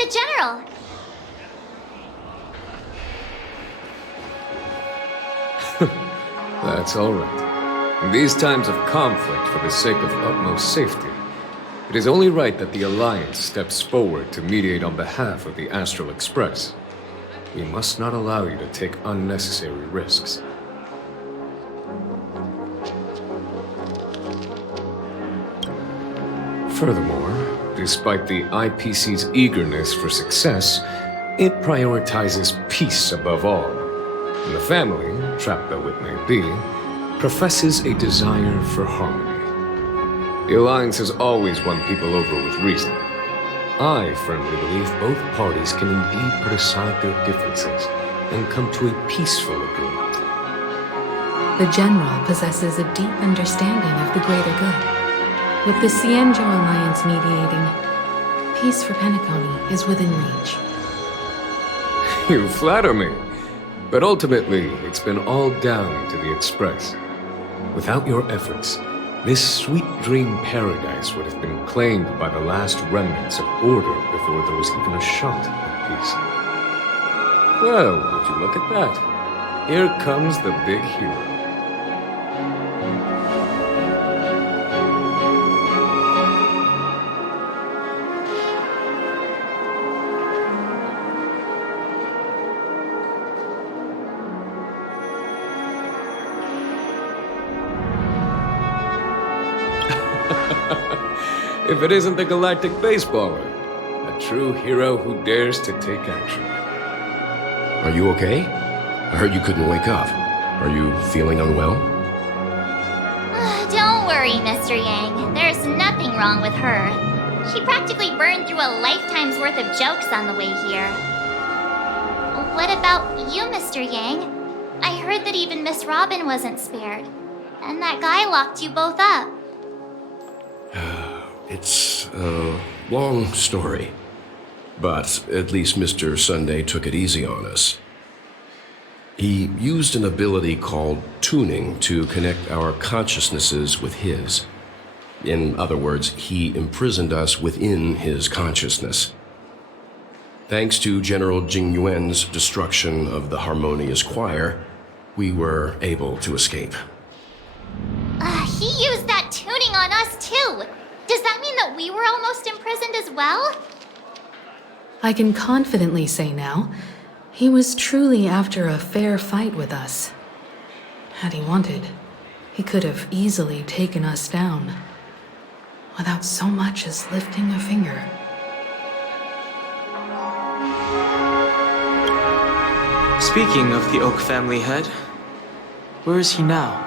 the General. That's all right. In these times of conflict for the sake of utmost safety, it is only right that the Alliance steps forward to mediate on behalf of the Astral Express. We must not allow you to take unnecessary risks. Furthermore, despite the IPC's eagerness for success, it prioritizes peace above all. And the family, trapped though it may be, professes a desire for harmony. The Alliance has always won people over with reason. I firmly believe both parties can indeed put aside their differences and come to a peaceful agreement. The General possesses a deep understanding of the greater good. With the Cienjo Alliance mediating, peace for Penacony is within reach. You flatter me. But ultimately, it's been all down to the Express. Without your efforts, this sweet dream paradise would have been claimed by the last remnants of order before there was even a shot at peace. Well, would you look at that? Here comes the big hero. If it isn't the galactic baseballer, a true hero who dares to take action. Are you okay? I heard you couldn't wake up. Are you feeling unwell? Don't worry, Mr. Yang. There's nothing wrong with her. She practically burned through a lifetime's worth of jokes on the way here. What about you, Mr. Yang? I heard that even Miss Robin wasn't spared. And that guy locked you both up. It's a long story. But at least Mr. Sunday took it easy on us. He used an ability called tuning to connect our consciousnesses with his. In other words, he imprisoned us within his consciousness. Thanks to General Jing Yuan's destruction of the Harmonious Choir, we were able to escape. He used that tuning on us too. Does that mean that we were almost imprisoned as well? I can confidently say now, he was truly after a fair fight with us. Had he wanted, he could have easily taken us down, without so much as lifting a finger. Speaking of the Oak family head, where is he now?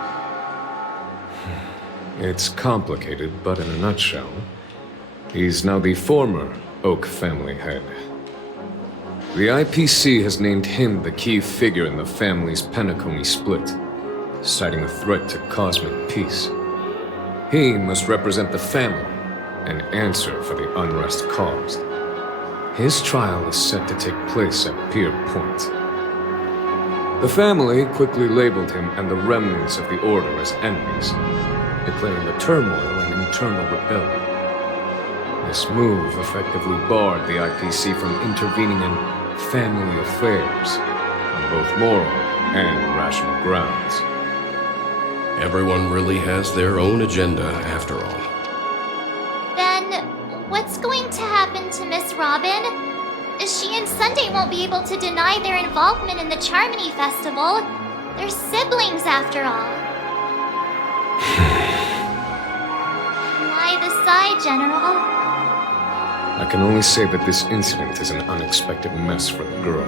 It's complicated, but in a nutshell, he's now the former Oak family head. The IPC has named him the key figure in the family's Penacony split, citing a threat to cosmic peace. He must represent the family and answer for the unrest caused. His trial is set to take place at Pier Point. The family quickly labeled him and the remnants of the Order as enemies, declaring the turmoil an internal rebellion. This move effectively barred the IPC from intervening in family affairs on both moral and rational grounds. Everyone really has their own agenda, after all. Then, what's going to happen to Miss Robin? She and Sunday won't be able to deny their involvement in the Charmony Festival. They're siblings, after all. Why the sigh, General? I can only say that this incident is an unexpected mess for the girl.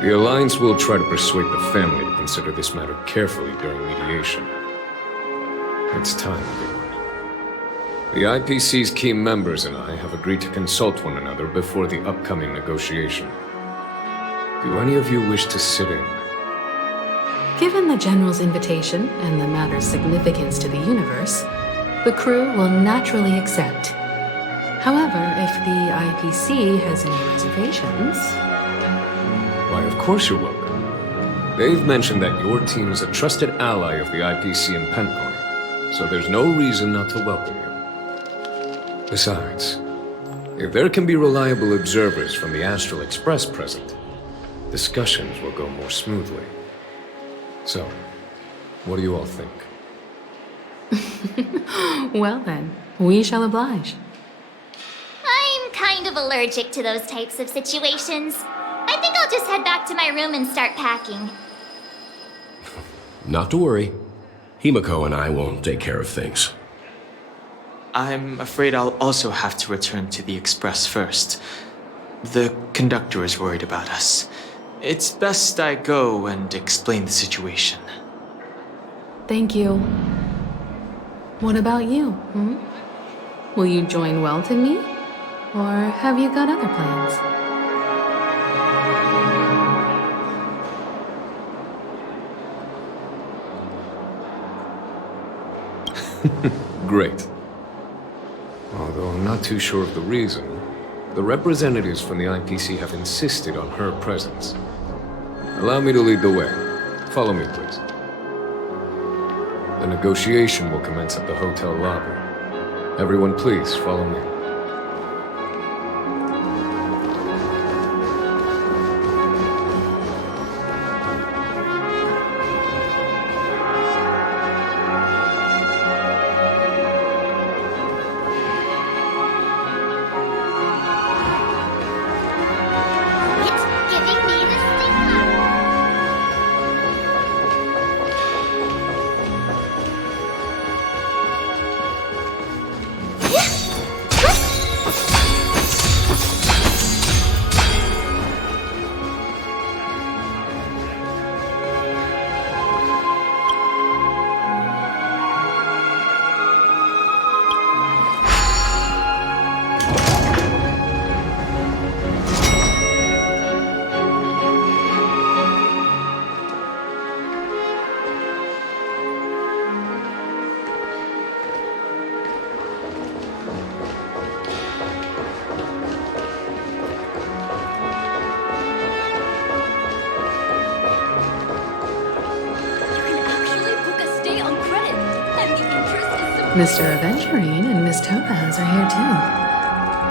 The Alliance will try to persuade the family to consider this matter carefully during mediation. It's time, everyone. The IPC's key members and I have agreed to consult one another before the upcoming negotiation. Do any of you wish to sit in? Given the General's invitation and the matter's significance to the universe, the crew will naturally accept. However, if the IPC has any reservations... Why, of course you're welcome. They've mentioned that your team is a trusted ally of the IPC in Penacony, so there's no reason not to welcome you. Besides, If there can be reliable observers from the Astral Express present, discussions will go more smoothly. So, what do you all think? Well then, we shall oblige. I'm kind of allergic to those types of situations. I think I'll just head back to my room and start packing. Not to worry. Himiko and I will take care of things. I'm afraid I'll also have to return to the Express first. The conductor is worried about us. It's best I go and explain the situation. Thank you. What about you? Will you join Welt and me? Or have you got other plans? Great. Although I'm not too sure of the reason, the representatives from the IPC have insisted on her presence. Allow me to lead the way. Follow me, please. The negotiation will commence at the hotel lobby. Everyone, please follow me. It's giving me the sleep. Mr. Aventurine and Miss Topaz are here too.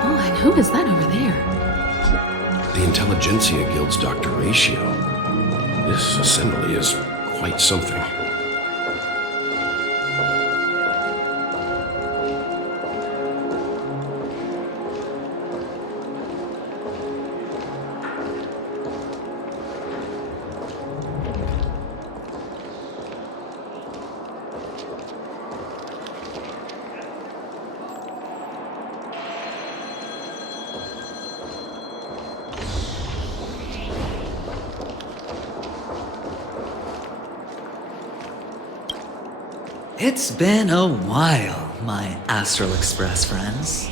Oh, and who is that over there? The Intelligentsia Guild's Dr. Ratio. This assembly is quite something. It's been a while, my Astral Express friends.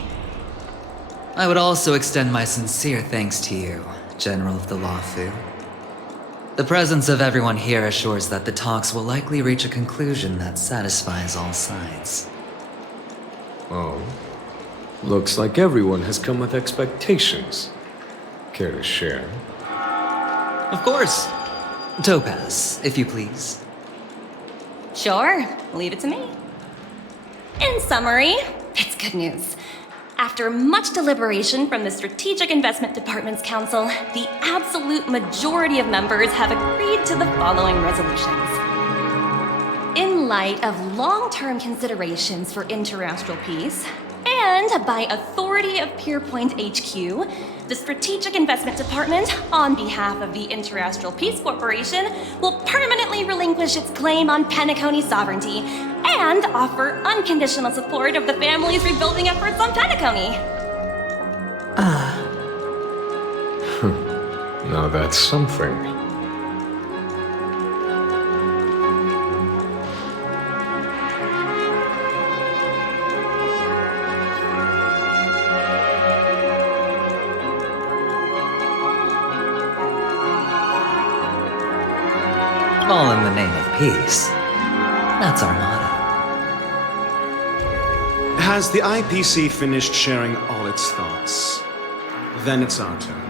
I would also extend my sincere thanks to you, General of the Lawfu. The presence of everyone here assures that the talks will likely reach a conclusion that satisfies all sides. Oh. Looks like everyone has come with expectations. Care to share? Of course. Topaz, if you please. Sure, leave it to me. In summary, it's good news. After much deliberation from the Strategic Investment Department's Council, the absolute majority of members have agreed to the following resolutions. In light of long-term considerations for interastral peace, and by authority of Pierpoint HQ, the Strategic Investment Department, on behalf of the Interastral Peace Corporation, will permanently relinquish its claim on Penacony sovereignty and offer unconditional support of the family's rebuilding efforts on Penacony. Now that's something. All in the name of peace. That's our motto. Has the IPC finished sharing all its thoughts? Then it's our turn.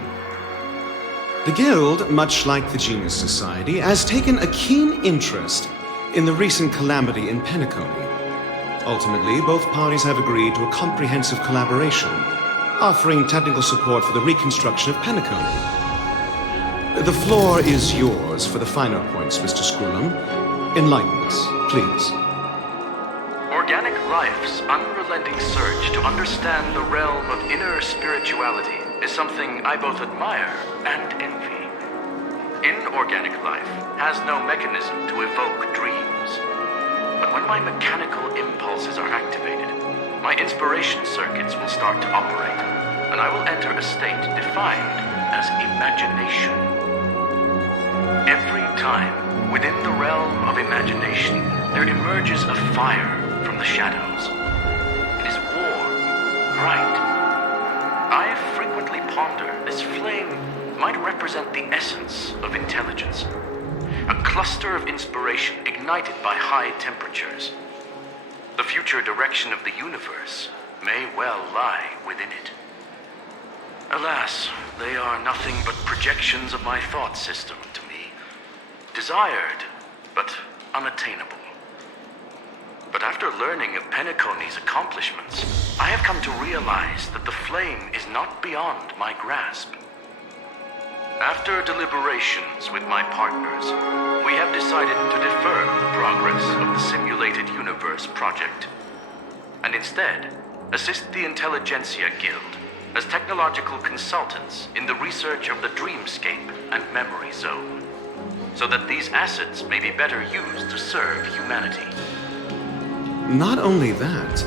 The Guild, much like the Genius Society, has taken a keen interest in the recent calamity in Penacony. Ultimately, both parties have agreed to a comprehensive collaboration. offering technical support for the reconstruction of Penacony. The floor is yours for the finer points, Mr. Scrollum. Enlighten us, please. Organic life's unrelenting search to understand the realm of inner spirituality is something I both admire and envy. Inorganic life has no mechanism to evoke dreams. But when my mechanical impulses are activated, my inspiration circuits will start to operate, and I will enter a state defined as imagination. Every time, within the realm of imagination, there emerges a fire from the shadows. It is warm, bright. I frequently ponder this flame might represent the essence of intelligence. A cluster of inspiration ignited by high temperatures. The future direction of the universe may well lie within it. Alas, they are nothing but projections of my thought system to me. Desired, but unattainable. But after learning of Penacony's accomplishments, I have come to realize that the flame is not beyond my grasp. After deliberations with my partners, we have decided to defer the progress of the Simulated Universe project, and instead assist the Intelligentsia Guild as technological consultants in the research of the Dreamscape and Memory Zone, so that these assets may be better used to serve humanity. Not only that,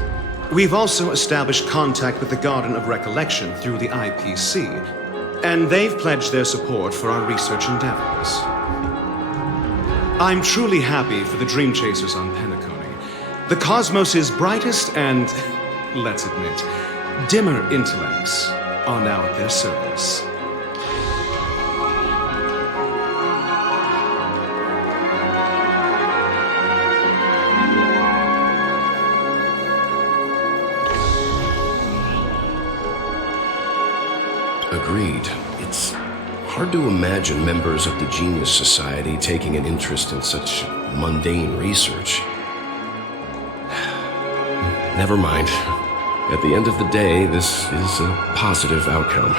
we've also established contact with the Garden of Recollection through the IPC, and they've pledged their support for our research endeavors. I'm truly happy for the Dream Chasers on Penacony. The cosmos' brightest and, let's admit, dimmer intellects are now at their service. Agreed. It's hard to imagine members of the Genius Society taking an interest in such mundane research. Never mind. At the end of the day, this is a positive outcome.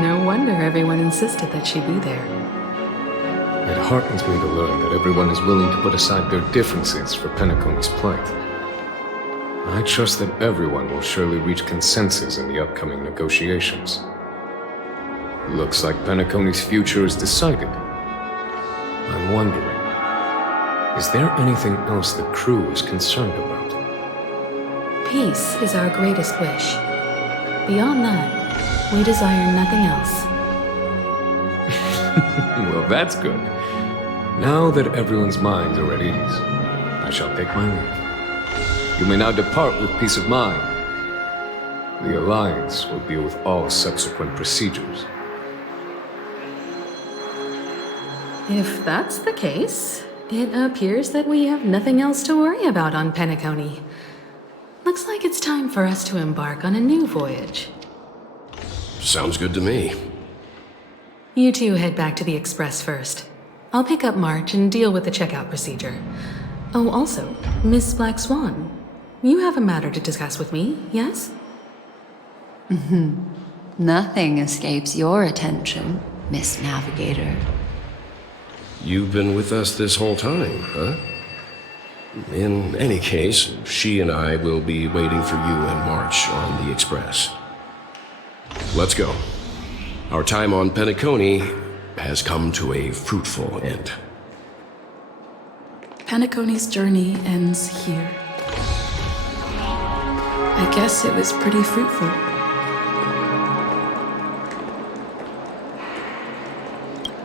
No wonder everyone insisted that she be there. It heartens me to learn that everyone is willing to put aside their differences for Penacony's plight. I trust that everyone will surely reach consensus in the upcoming negotiations. Looks like Penacony's future is decided. I'm wondering, is there anything else the crew is concerned about? Peace is our greatest wish. Beyond that, we desire nothing else. Well, that's good. Now that everyone's minds are at ease, I shall take my leave. You may now depart with peace of mind. The Alliance will deal with all subsequent procedures. If that's the case, it appears that we have nothing else to worry about on Penacony. Looks like it's time for us to embark on a new voyage. Sounds good to me. You two head back to the Express first. I'll pick up March and deal with the checkout procedure. Oh, also, Miss Black Swan, you have a matter to discuss with me, yes? Nothing escapes your attention, Miss Navigator. You've been with us this whole time, huh? In any case, she and I will be waiting for you and March on the Express. Let's go. Our time on Penacony has come to a fruitful end. Penacony's journey ends here. I guess it was pretty fruitful.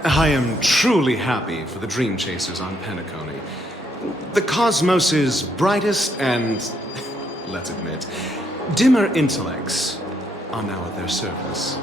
I am truly happy for the Dream Chasers on Penacony. The cosmos' brightest and, let's admit, dimmer intellects are now at their service.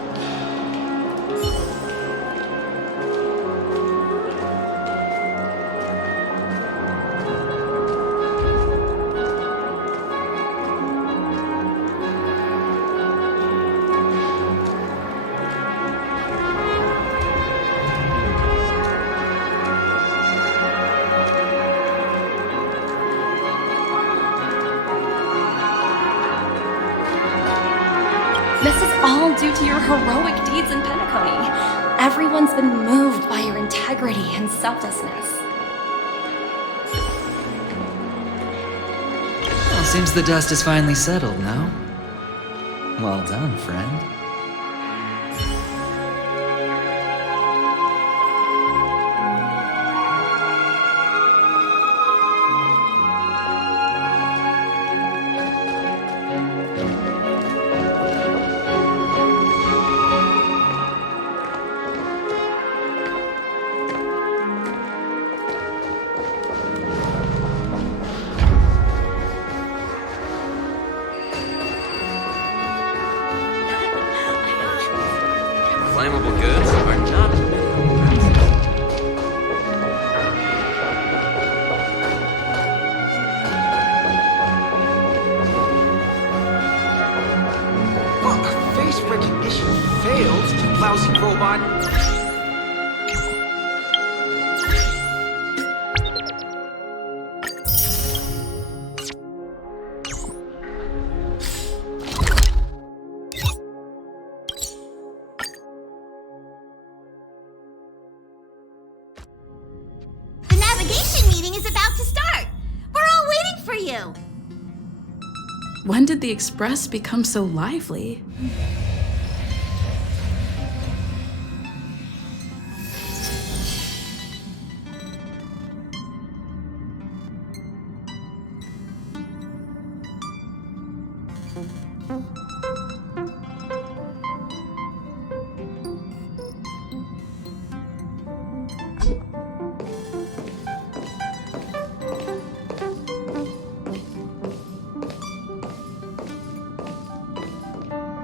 all due to your heroic deeds in Penacony. Everyone's been moved by your integrity and selflessness. Well, seems the dust is finally settled, no? Well done, friend. Flammable goods are not permitted on premises. What? Face recognition failed? Lousy robot. The navigation meeting is about to start. We're all waiting for you. When did the Express become so lively?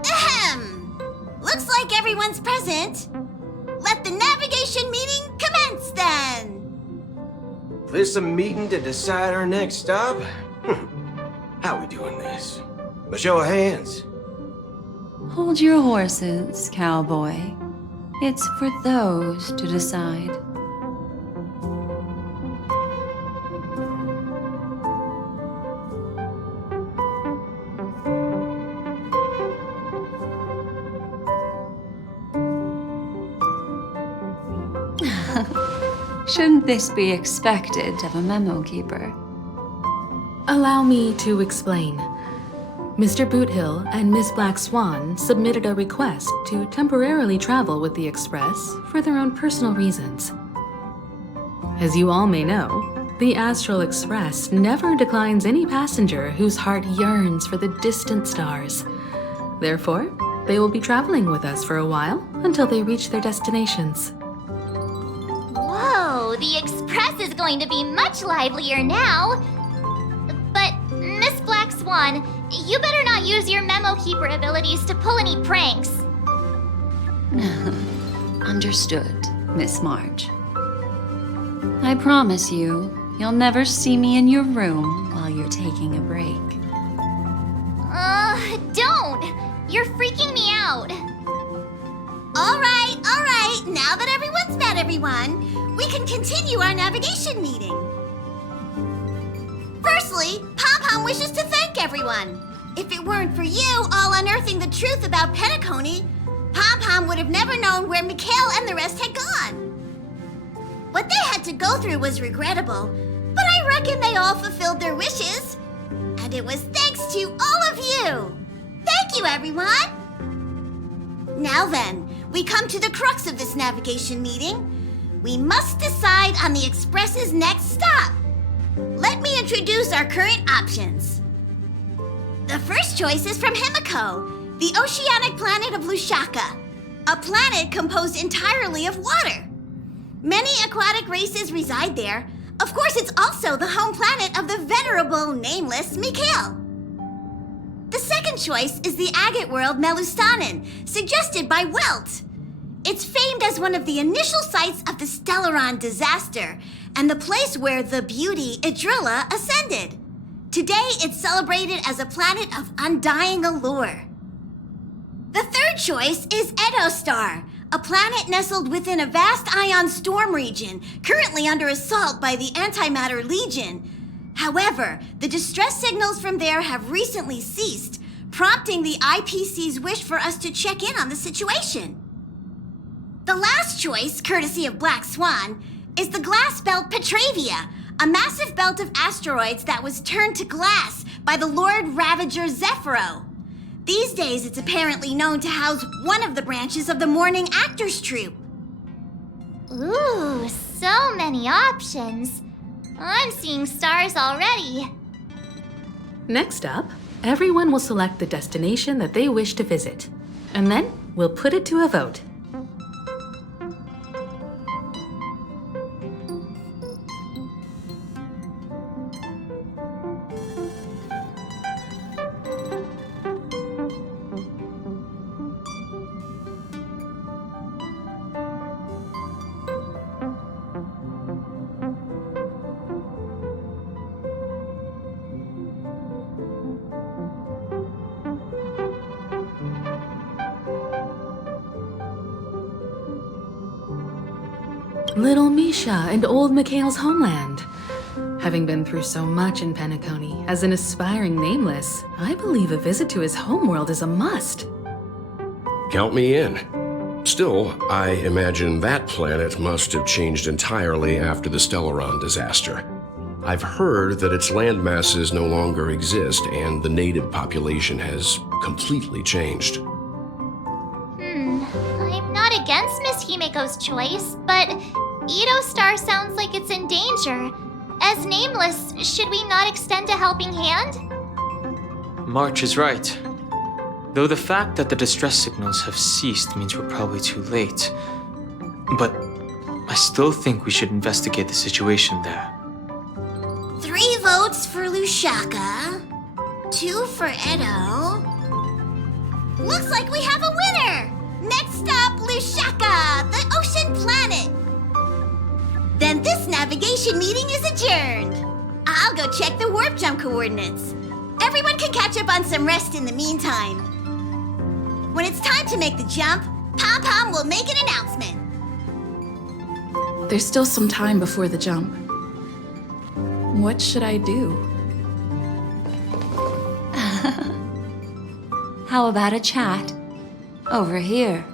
Ahem. Looks like everyone's present. Let the navigation meeting commence then. This a meeting to decide our next stop? How we doing this? A show of hands. Hold your horses, cowboy. It's for those to decide. Shouldn't this be expected of a memo keeper? Allow me to explain. Mr. Boothill and Miss Black Swan submitted a request to temporarily travel with the Express for their own personal reasons. As you all may know, the Astral Express never declines any passenger whose heart yearns for the distant stars. Therefore, they will be traveling with us for a while until they reach their destinations. Whoa, the Express is going to be much livelier now. But, Miss Black Swan, you better not use your memo keeper abilities to pull any pranks. Understood, Miss March. I promise you, you'll never see me in your room while you're taking a break. Don't! You're freaking me out. All right. Now that everyone's met everyone, we can continue our navigation meeting. Firstly, Pom-Pom wishes to thank everyone. If it weren't for you all unearthing the truth about Penacony, Pom-Pom would have never known where Mikhail and the rest had gone. What they had to go through was regrettable, but I reckon they all fulfilled their wishes. And it was thanks to all of you. Thank you, everyone. Now then, we come to the crux of this navigation meeting. We must decide on the Express's next stop. Let me introduce our current options. The first choice is from Himiko, the oceanic planet of Lushaka, a planet composed entirely of water. Many aquatic races reside there. Of course, it's also the home planet of the venerable, nameless Mikhail. The second choice is the agate world Melustanen, suggested by Welt. It's famed as one of the initial sites of the Stellaron disaster, and the place where the beauty Idrilla ascended. Today, it's celebrated as a planet of undying allure. The third choice is Edostar, a planet nestled within a vast ion storm region, currently under assault by the Antimatter Legion. However, the distress signals from there have recently ceased, prompting the IPC's wish for us to check in on the situation. The last choice, courtesy of Black Swan, is the glass belt Petravia, a massive belt of asteroids that was turned to glass by the Lord Ravager Zephyro. These days, it's apparently known to house one of the branches of the Morning Actors Troupe. Ooh, so many options. I'm seeing stars already. Next up, everyone will select the destination that they wish to visit, and then we'll put it to a vote. Little Misha and old Mikhail's homeland. Having been through so much in Penacony, as an aspiring nameless, I believe a visit to his homeworld is a must. Count me in. Still, I imagine that planet must have changed entirely after the Stellaron disaster. I've heard that its landmasses no longer exist and the native population has completely changed. I'm not against Miss Himeko's choice, but Edo Star sounds like it's in danger. As nameless, should we not extend a helping hand? March is right. Though the fact that the distress signals have ceased means we're probably too late. But I still think we should investigate the situation there. 3 votes for Lushaka, 2 for Edo. Looks like we have a winner! Next up, Lushaka, the ocean planet. Then this navigation meeting is adjourned. I'll go check the warp jump coordinates. Everyone can catch up on some rest in the meantime. When it's time to make the jump, Pom Pom will make an announcement. There's still some time before the jump. What should I do? How about a chat? Over here.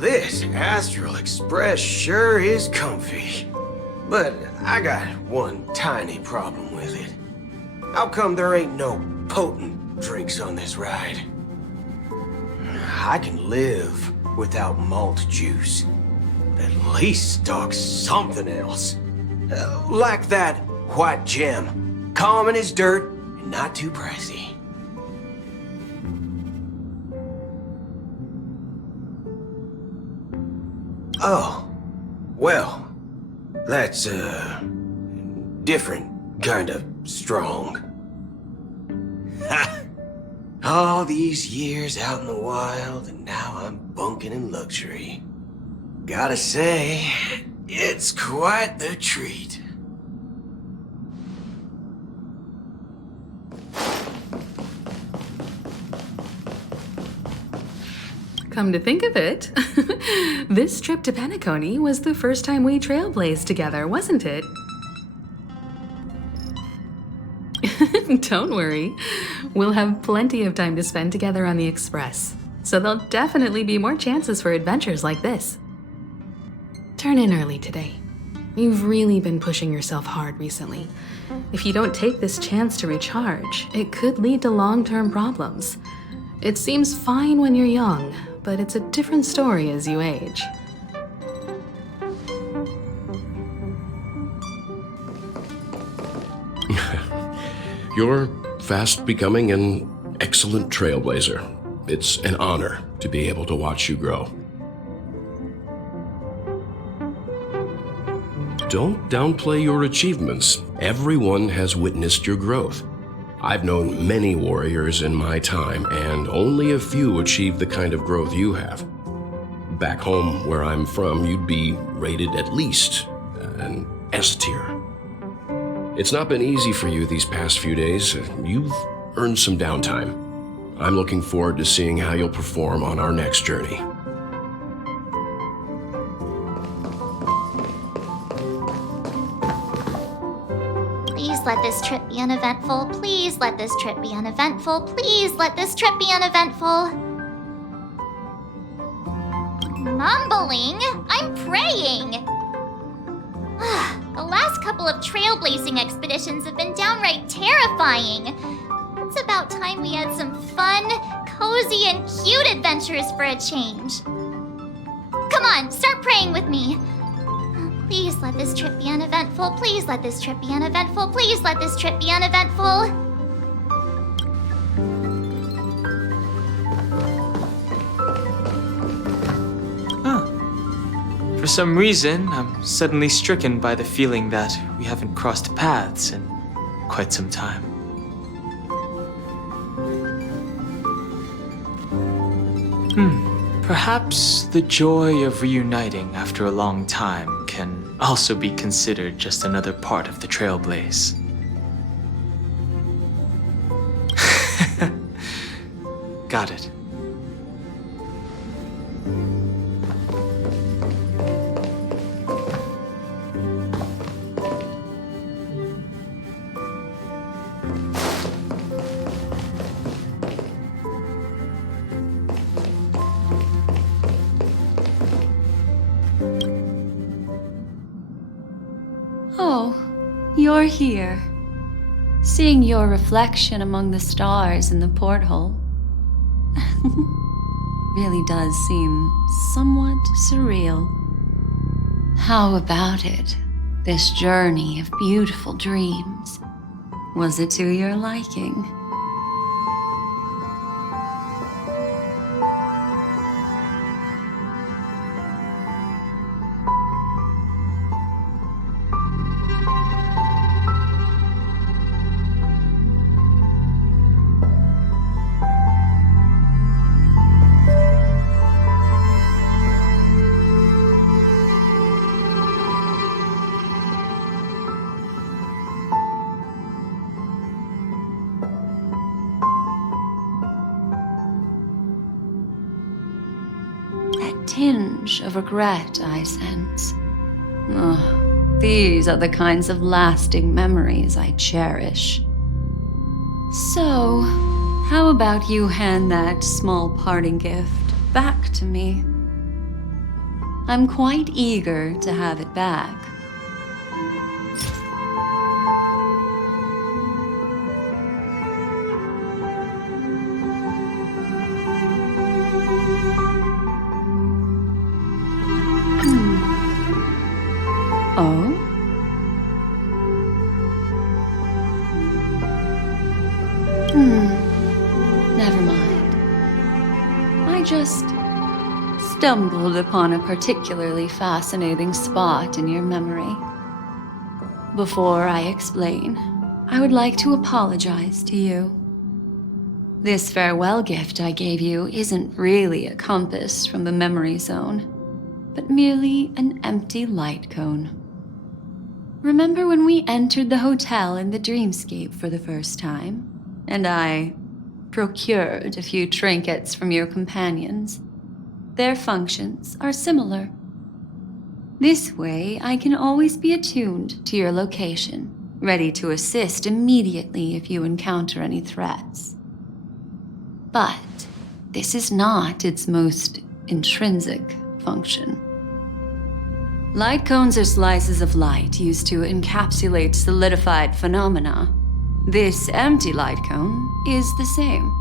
This Astral Express sure is comfy. But I got one tiny problem with it. How come there ain't no potent drinks on this ride? I can live without malt juice. At least stock something else. Like that white gem. Calm as dirt and not too pricey. Oh, well, that's, different kind of strong. Ha! All these years out in the wild, and now I'm bunking in luxury. Gotta say, it's quite the treat. Come to think of it, this trip to Penacony was the first time we trailblazed together, wasn't it? Don't worry. We'll have plenty of time to spend together on the Express, so there'll definitely be more chances for adventures like this. Turn in early today. You've really been pushing yourself hard recently. If you don't take this chance to recharge, it could lead to long-term problems. It seems fine when you're young, but it's a different story as you age. You're fast becoming an excellent trailblazer. It's an honor to be able to watch you grow. Don't downplay your achievements. Everyone has witnessed your growth. I've known many warriors in my time, and only a few achieved the kind of growth you have. Back home, where I'm from, you'd be rated at least an S tier. It's not been easy for you these past few days. You've earned some downtime. I'm looking forward to seeing how you'll perform on our next journey. let this trip be uneventful. Please let this trip be uneventful. Please let this trip be uneventful. Mumbling? I'm praying! The last couple of trailblazing expeditions have been downright terrifying. It's about time we had some fun, cozy, and cute adventures for a change. Come on, start praying with me. Please let this trip be uneventful. Please let this trip be uneventful. Please let this trip be uneventful. For some reason, I'm suddenly stricken by the feeling that we haven't crossed paths in quite some time. Perhaps the joy of reuniting after a long time can also be considered just another part of the trailblaze. Got it. Oh, you're here. Seeing your reflection among the stars in the porthole really does seem somewhat surreal. How about it? This journey of beautiful dreams. Was it to your liking? Tinge of regret I sense. Oh, these are the kinds of lasting memories I cherish. So, how about you hand that small parting gift back to me? I'm quite eager to have it back. Oh? Never mind. I just stumbled upon a particularly fascinating spot in your memory. Before I explain, I would like to apologize to you. This farewell gift I gave you isn't really a compass from the memory zone, but merely an empty light cone. Remember when we entered the hotel in the dreamscape for the first time, and I procured a few trinkets from your companions? Their functions are similar. This way, I can always be attuned to your location, ready to assist immediately if you encounter any threats. But this is not its most intrinsic function. Light cones are slices of light used to encapsulate solidified phenomena. This empty light cone is the same.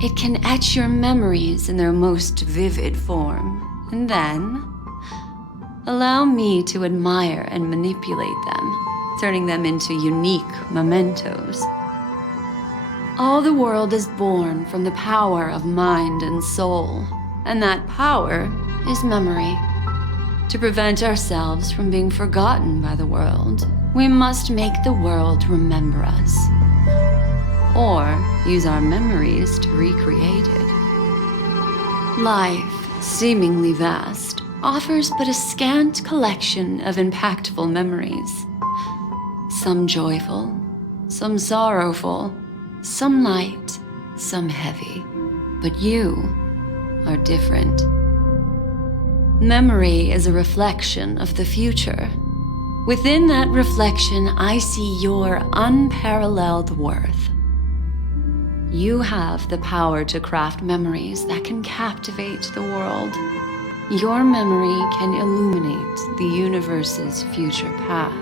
It can etch your memories in their most vivid form, and then allow me to admire and manipulate them, turning them into unique mementos. All the world is born from the power of mind and soul, and that power is memory. To prevent ourselves from being forgotten by the world, we must make the world remember us, or use our memories to recreate it. Life, seemingly vast, offers but a scant collection of impactful memories. Some joyful, some sorrowful, some light, some heavy. But you are different. Memory is a reflection of the future. Within that reflection, I see your unparalleled worth. You have the power to craft memories that can captivate the world. Your memory can illuminate the universe's future path.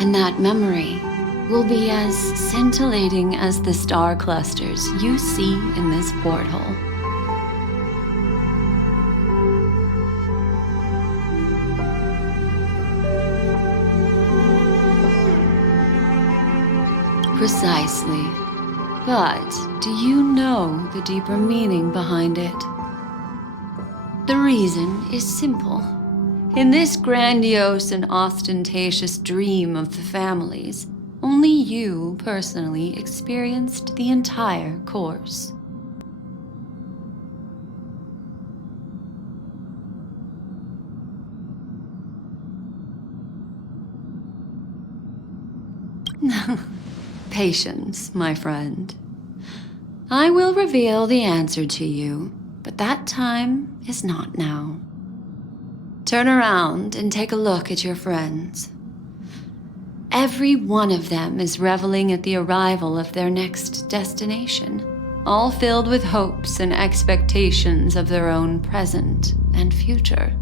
And that memory will be as scintillating as the star clusters you see in this porthole. Precisely. But do you know the deeper meaning behind it? The reason is simple. In this grandiose and ostentatious dream of the families, only you personally experienced the entire course. Patience, my friend. I will reveal the answer to you, but that time is not now. Turn around and take a look at your friends. Every one of them is reveling at the arrival of their next destination, all filled with hopes and expectations of their own present and future.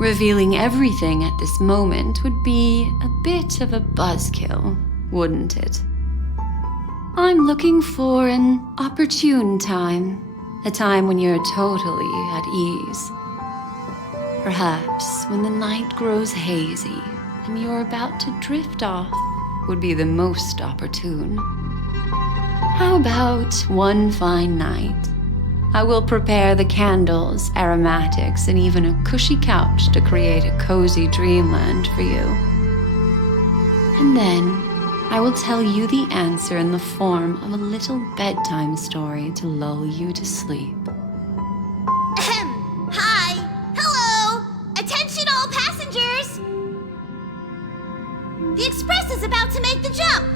Revealing everything at this moment would be a bit of a buzzkill, wouldn't it? I'm looking for an opportune time, a time when you're totally at ease. Perhaps when the night grows hazy and you're about to drift off would be the most opportune. How about one fine night? I will prepare the candles, aromatics, and even a cushy couch to create a cozy dreamland for you. And then I will tell you the answer in the form of a little bedtime story to lull you to sleep. Hi! Hello! Attention all passengers! The express is about to make the jump.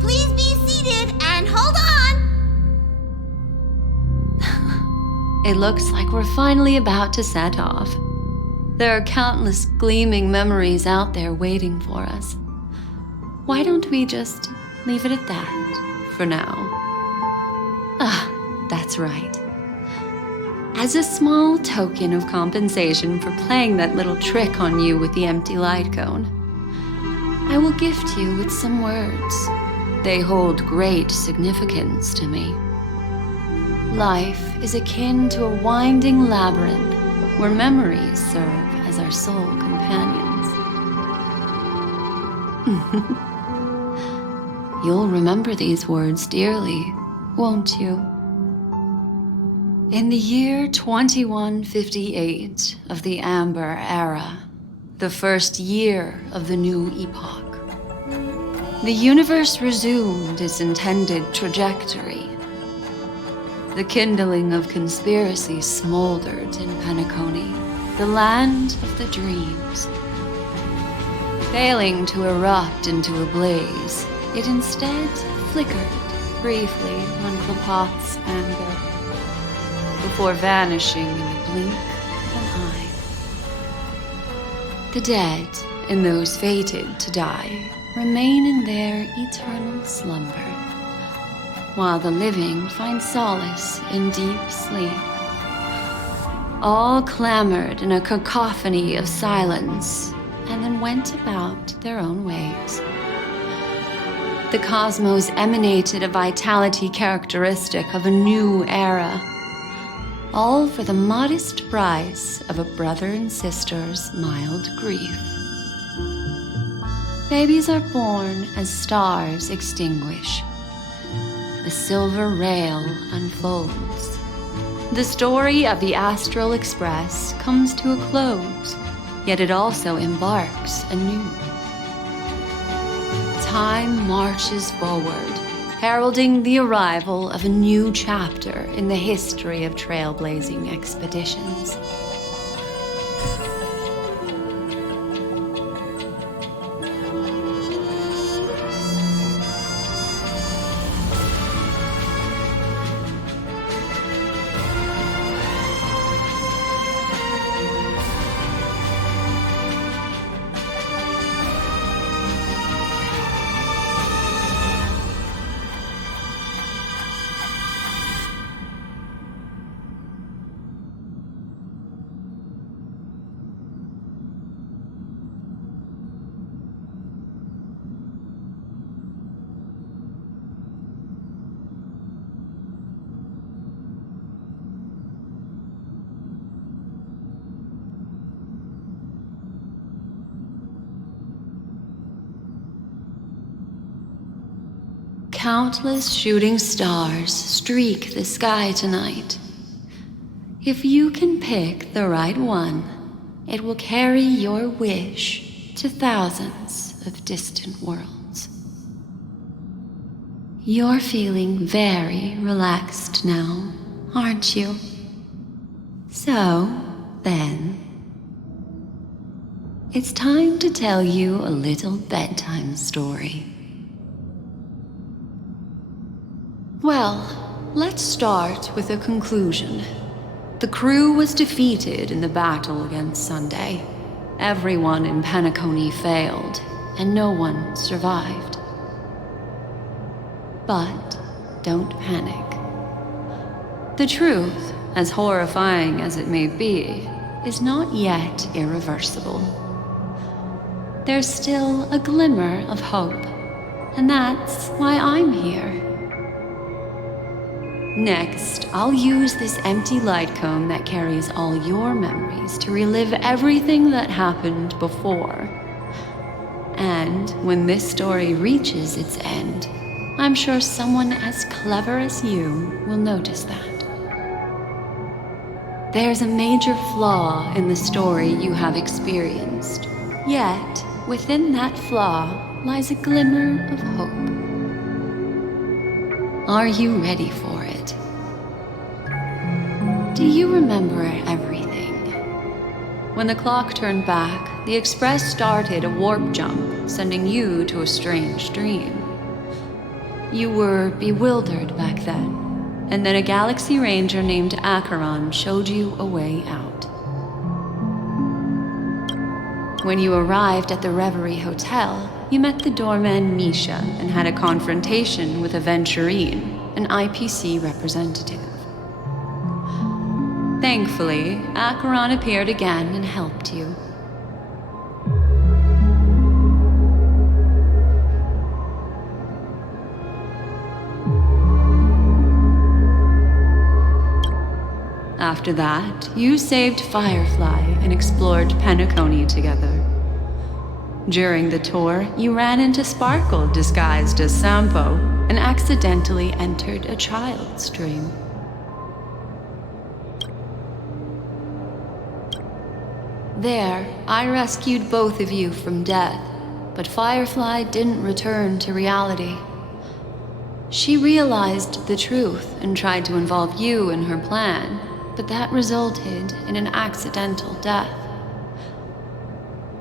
Please be seated and hold on! It looks like we're finally about to set off. There are countless gleaming memories out there waiting for us. Why don't we just leave it at that for now? That's right. As a small token of compensation for playing that little trick on you with the empty light cone, I will gift you with some words. They hold great significance to me. Life is akin to a winding labyrinth where memories serve as our sole companions. You'll remember these words dearly, won't you? In the year 2158 of the Amber Era, the first year of the new epoch, the universe resumed its intended trajectory. The kindling of conspiracy smoldered in Penacony, the land of the dreams. Failing to erupt into a blaze, it instead flickered briefly on Klapoth's anger, before vanishing in the blink of an eye. The dead and those fated to die remain in their eternal slumber, while the living find solace in deep sleep. All clamored in a cacophony of silence, and then went about their own ways. The cosmos emanated a vitality characteristic of a new era, all for the modest price of a brother and sister's mild grief. Babies are born as stars extinguish. The silver rail unfolds. The story of the Astral Express comes to a close, yet it also embarks anew. Time marches forward, heralding the arrival of a new chapter in the history of trailblazing expeditions. Countless shooting stars streak the sky tonight. If you can pick the right one, it will carry your wish to thousands of distant worlds. You're feeling very relaxed now, aren't you? So, then, it's time to tell you a little bedtime story. Well, let's start with a conclusion. The crew was defeated in the battle against Sunday. Everyone in Penacony failed, and no one survived. But don't panic. The truth, as horrifying as it may be, is not yet irreversible. There's still a glimmer of hope, and that's why I'm here. Next, I'll use this empty light cone that carries all your memories to relive everything that happened before. And when this story reaches its end, I'm sure someone as clever as you will notice that. There's a major flaw in the story you have experienced, yet within that flaw lies a glimmer of hope. Are you ready for it? Do you remember everything? When the clock turned back, the Express started a warp jump, sending you to a strange dream. You were bewildered back then, and then a Galaxy Ranger named Acheron showed you a way out. When you arrived at the Reverie Hotel, you met the doorman Misha and had a confrontation with Aventurine, an IPC representative. Thankfully, Acheron appeared again and helped you. After that, you saved Firefly and explored Penacony together. During the tour, you ran into Sparkle disguised as Sampo and accidentally entered a child's dream. There, I rescued both of you from death, but Firefly didn't return to reality. She realized the truth and tried to involve you in her plan, but that resulted in an accidental death.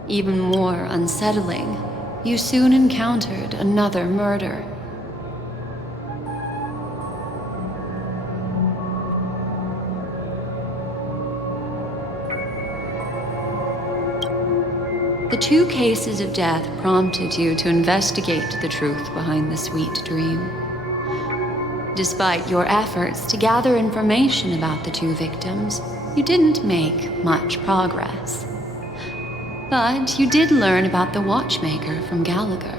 Even more unsettling, you soon encountered another murder. The two cases of death prompted you to investigate the truth behind the sweet dream. Despite your efforts to gather information about the two victims, you didn't make much progress. But you did learn about the watchmaker from Gallagher.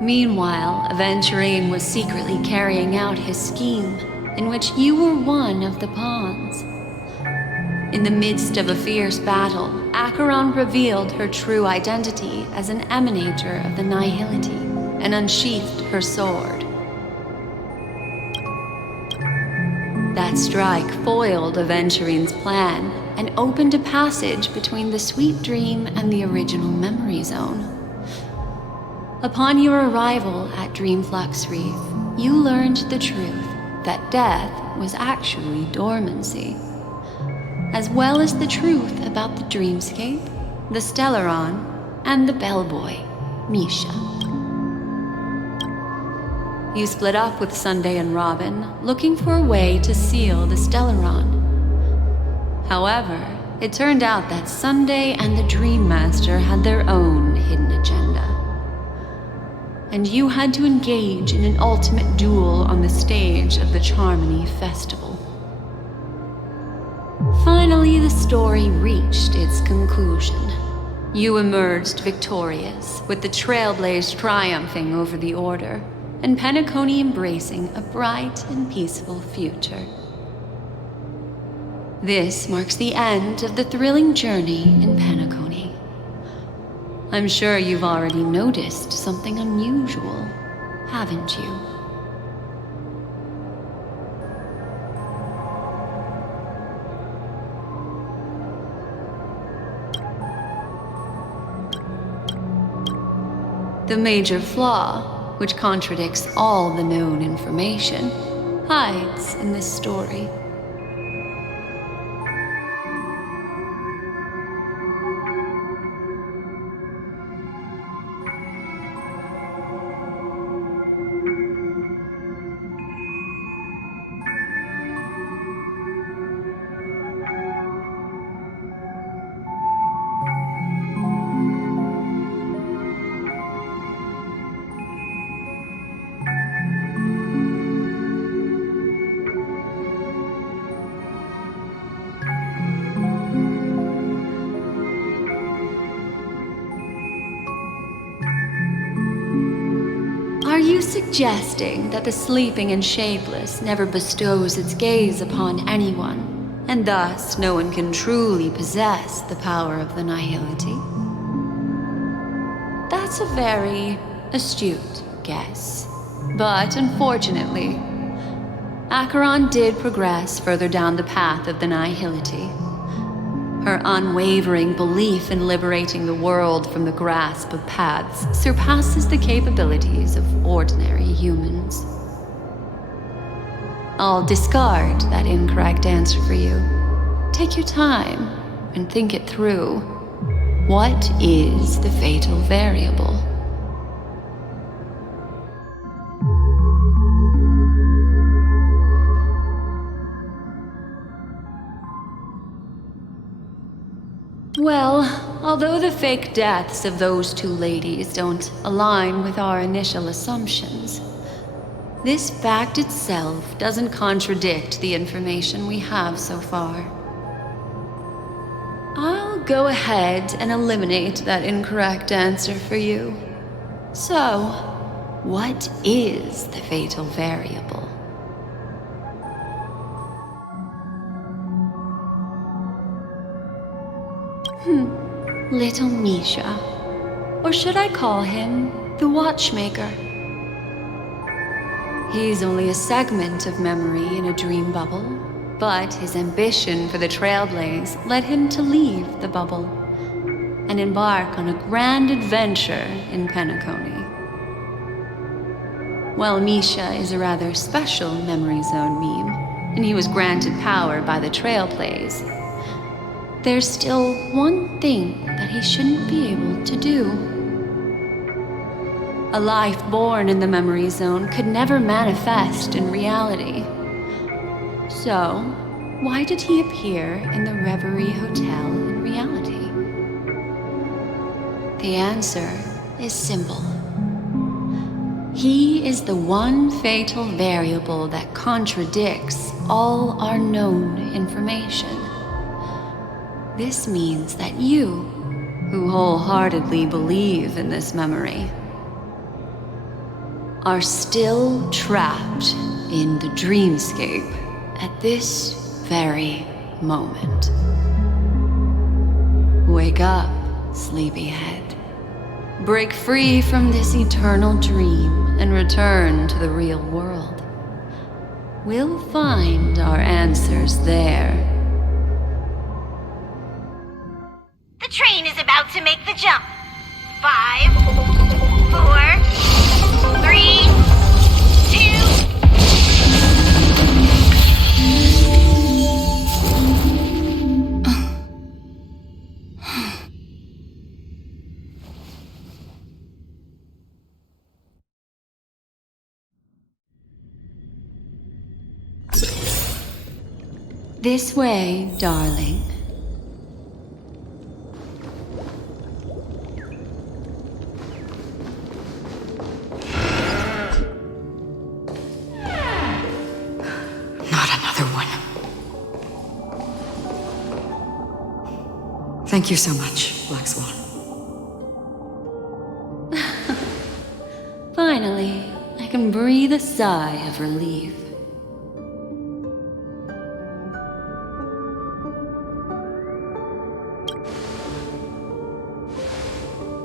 Meanwhile, Aventurine was secretly carrying out his scheme, in which you were one of the pawns. In the midst of a fierce battle, Acheron revealed her true identity as an emanator of the Nihility and unsheathed her sword. That strike foiled Aventurine's plan and opened a passage between the sweet dream and the original memory zone. Upon your arrival at Dreamflux Reef, you learned the truth that death was actually dormancy, as well as the truth about the dreamscape, the Stellaron, and the bellboy, Misha. You split up with Sunday and Robin, looking for a way to seal the Stellaron. However, it turned out that Sunday and the Dream Master had their own hidden agenda. And you had to engage in an ultimate duel on the stage of the Charmony Festival. Finally, the story reached its conclusion. You emerged victorious, with the Trailblaze triumphing over the Order, and Penacony embracing a bright and peaceful future. This marks the end of the thrilling journey in Penacony. I'm sure you've already noticed something unusual, haven't you? The major flaw, which contradicts all the known information, hides in this story. Are you suggesting that the sleeping and shapeless never bestows its gaze upon anyone, and thus no one can truly possess the power of the nihility? That's a very astute guess. But unfortunately, Acheron did progress further down the path of the nihility. Her unwavering belief in liberating the world from the grasp of paths surpasses the capabilities of ordinary humans. I'll discard that incorrect answer for you. Take your time and think it through. What is the fatal variable? Well, although the fake deaths of those two ladies don't align with our initial assumptions, this fact itself doesn't contradict the information we have so far. I'll go ahead and eliminate that incorrect answer for you. So, what is the fatal variable? Little Misha. Or should I call him the Watchmaker? He's only a segment of memory in a dream bubble, but his ambition for the Trailblaze led him to leave the bubble and embark on a grand adventure in Penacony. While Misha is a rather special memory zone meme, and he was granted power by the Trailblaze, there's still one thing that he shouldn't be able to do. A life born in the memory zone could never manifest in reality. So, why did he appear in the Reverie Hotel in reality? The answer is simple. He is the one fatal variable that contradicts all our known information. This means that you, who wholeheartedly believe in this memory, are still trapped in the dreamscape at this very moment. Wake up, sleepyhead. Break free from this eternal dream and return to the real world. We'll find our answers there. The train is about to make the jump. 5, 4, 3, 2. This way, darling. Thank you so much, Black Swan. Finally, I can breathe a sigh of relief.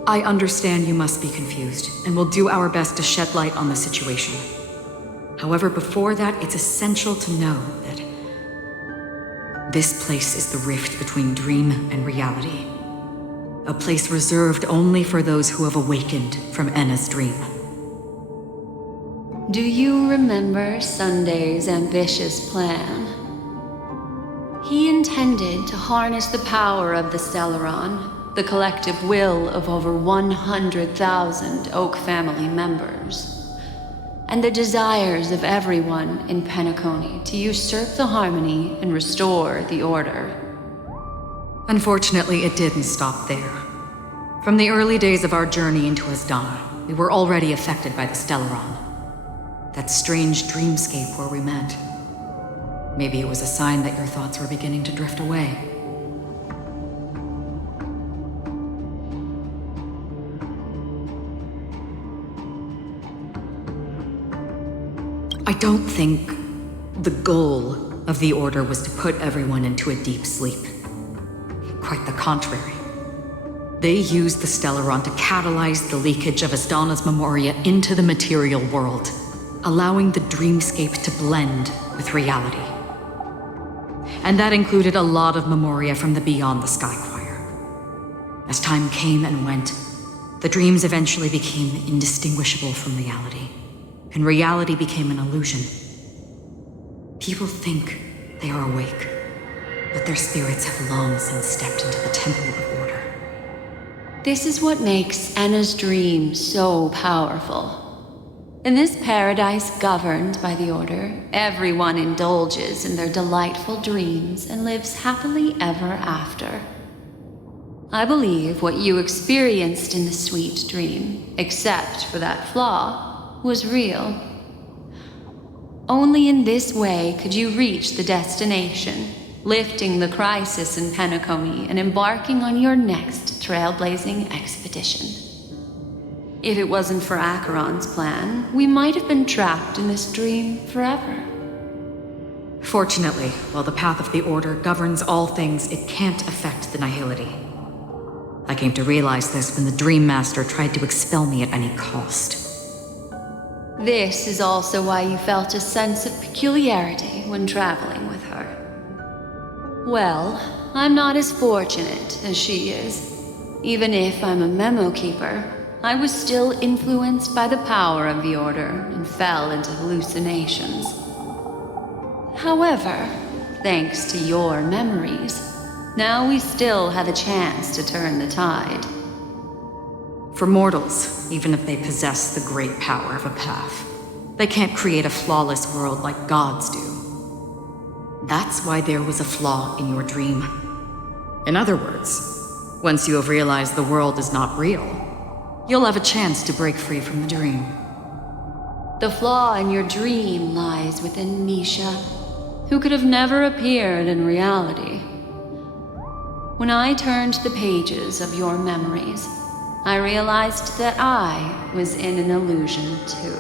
I understand you must be confused, and will do our best to shed light on the situation. However, before that, it's essential to know that this place is the rift between dream and reality. A place reserved only for those who have awakened from Enna's dream. Do you remember Sunday's ambitious plan? He intended to harness the power of the Stellaron, the collective will of over 100,000 Oak family members, and the desires of everyone in Penacony to usurp the harmony and restore the order. Unfortunately, it didn't stop there. From the early days of our journey into Asdana, we were already affected by the Stellaron. That strange dreamscape where we met. Maybe it was a sign that your thoughts were beginning to drift away. I don't think the goal of the Order was to put everyone into a deep sleep. Quite the contrary. They used the Stellaron to catalyze the leakage of Asdana's memoria into the material world, allowing the dreamscape to blend with reality. And that included a lot of memoria from the Beyond the Sky Choir. As time came and went, the dreams eventually became indistinguishable from reality, and reality became an illusion. People think they are awake, but their spirits have long since stepped into the Temple of Order. This is what makes Enna's dream so powerful. In this paradise governed by the Order, everyone indulges in their delightful dreams and lives happily ever after. I believe what you experienced in the sweet dream, except for that flaw, was real. Only in this way could you reach the destination, lifting the crisis in Penacony and embarking on your next trailblazing expedition. If it wasn't for Acheron's plan, we might have been trapped in this dream forever. Fortunately, while the path of the Order governs all things, it can't affect the Nihility. I came to realize this when the Dream Master tried to expel me at any cost. This is also why you felt a sense of peculiarity when traveling with her. Well, I'm not as fortunate as she is. Even if I'm a memo keeper, I was still influenced by the power of the Order and fell into hallucinations. However, thanks to your memories, now we still have a chance to turn the tide. For mortals, even if they possess the great power of a path, they can't create a flawless world like gods do. That's why there was a flaw in your dream. In other words, once you have realized the world is not real, you'll have a chance to break free from the dream. The flaw in your dream lies within Misha, who could have never appeared in reality. When I turned the pages of your memories, I realized that I was in an illusion too.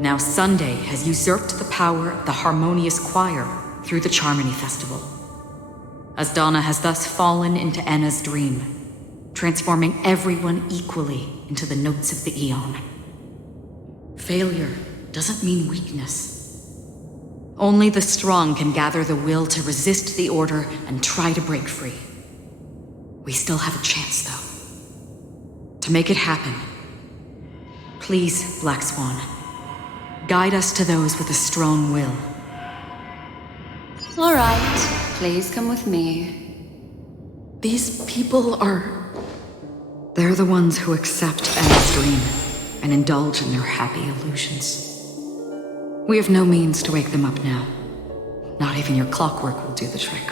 Now Sunday has usurped the power of the Harmonious Choir through the Charmony Festival. Asdana has thus fallen into Enna's dream, transforming everyone equally into the notes of the Aeon. Failure doesn't mean weakness. Only the strong can gather the will to resist the Order and try to break free. We still have a chance, though. To make it happen, please, Black Swan, guide us to those with a strong will. All right, please come with me. These people are... They're the ones who accept Enna's dream and indulge in their happy illusions. We have no means to wake them up now. Not even your clockwork will do the trick.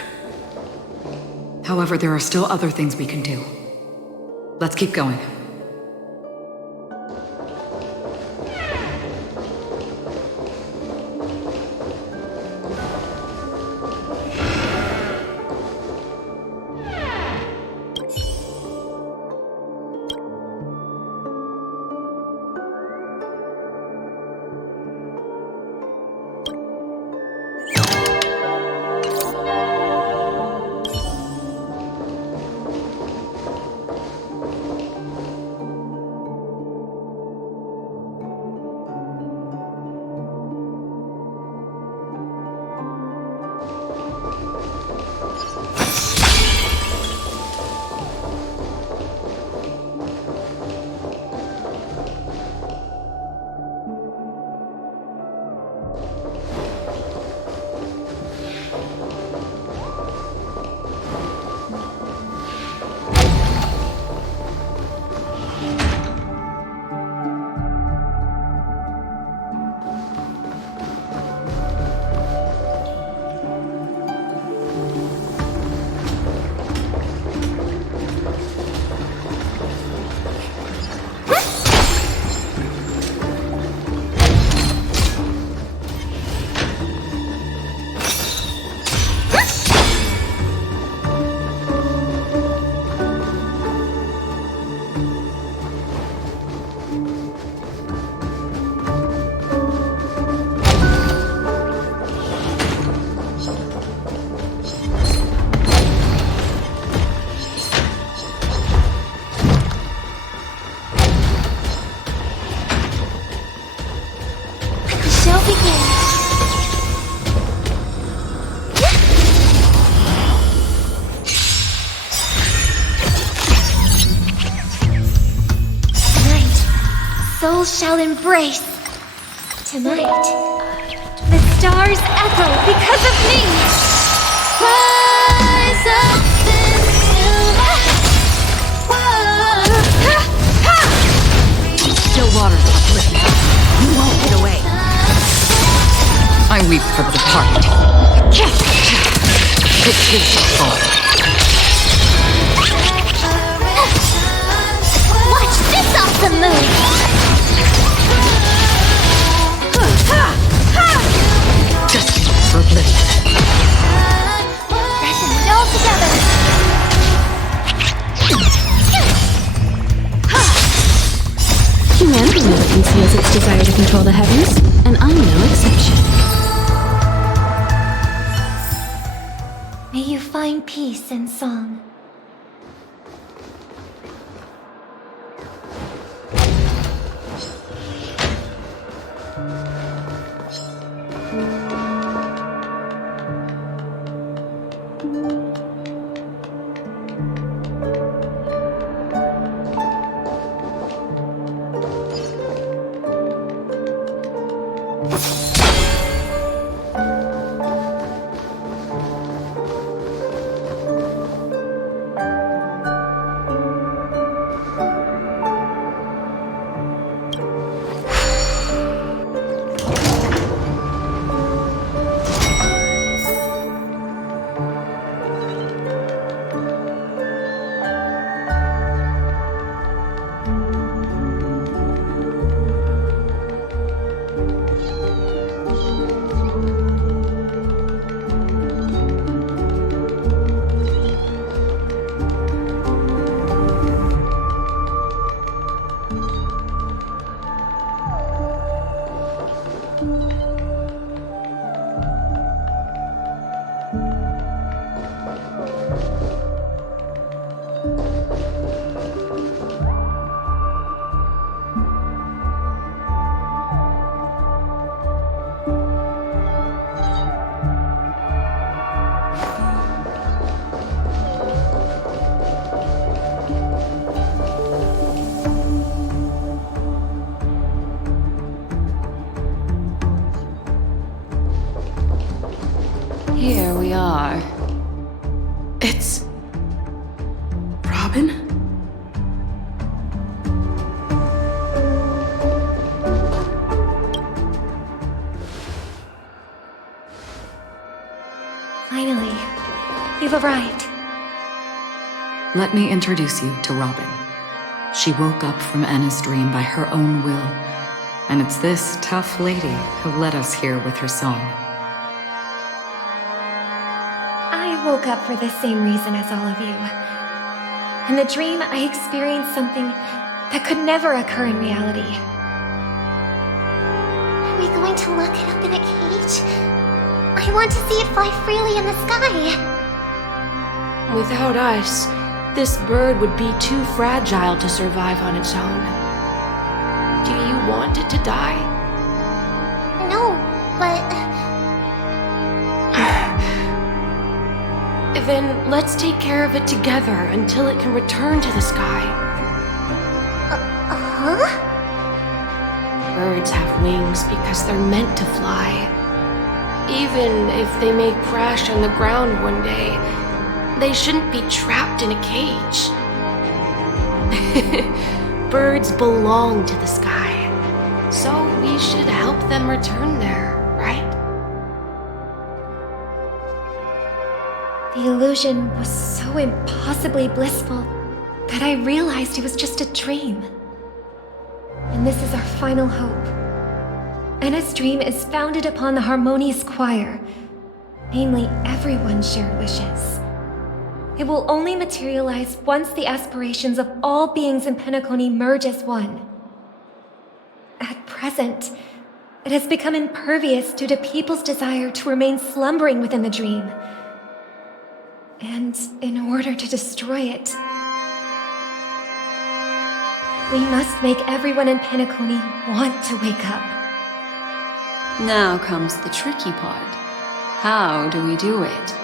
However, there are still other things we can do. Let's keep going. Souls shall embrace. Tonight, the stars echo because of me. Rise up into Still waters of oblivion. You won't get away. I weep for the departed. This is your fall. Watch this awesome move! Destined for oblivion. Pressing it all together. Humanity never conceals its desire to control the heavens, and I'm no exception. May you find peace in song. Here we are. It's... Robin? Finally, you've arrived. Let me introduce you to Robin. She woke up from Anna's dream by her own will, and it's this tough lady who led us here with her song. I woke up for the same reason as all of you. In the dream, I experienced something that could never occur in reality. Are we going to lock it up in a cage? I want to see it fly freely in the sky. Without us, this bird would be too fragile to survive on its own. Do you want it to die? No, but... Then let's take care of it together until it can return to the sky. Huh? Birds have wings because they're meant to fly. Even if they may crash on the ground one day, they shouldn't be trapped in a cage. Birds belong to the sky, so we should help them return there, right? The illusion was so impossibly blissful that I realized it was just a dream. And this is our final hope. Anna's dream is founded upon the harmonious choir, namely everyone's shared wishes. It will only materialize once the aspirations of all beings in Penacony merge as one. At present, it has become impervious due to people's desire to remain slumbering within the dream. And in order to destroy it, we must make everyone in Penacony want to wake up. Now comes the tricky part. How do we do it?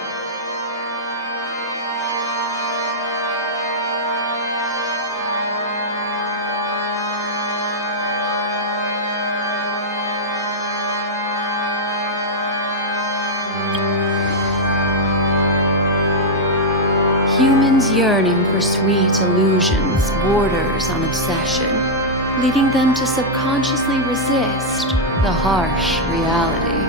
Humans' yearning for sweet illusions borders on obsession, leading them to subconsciously resist the harsh reality.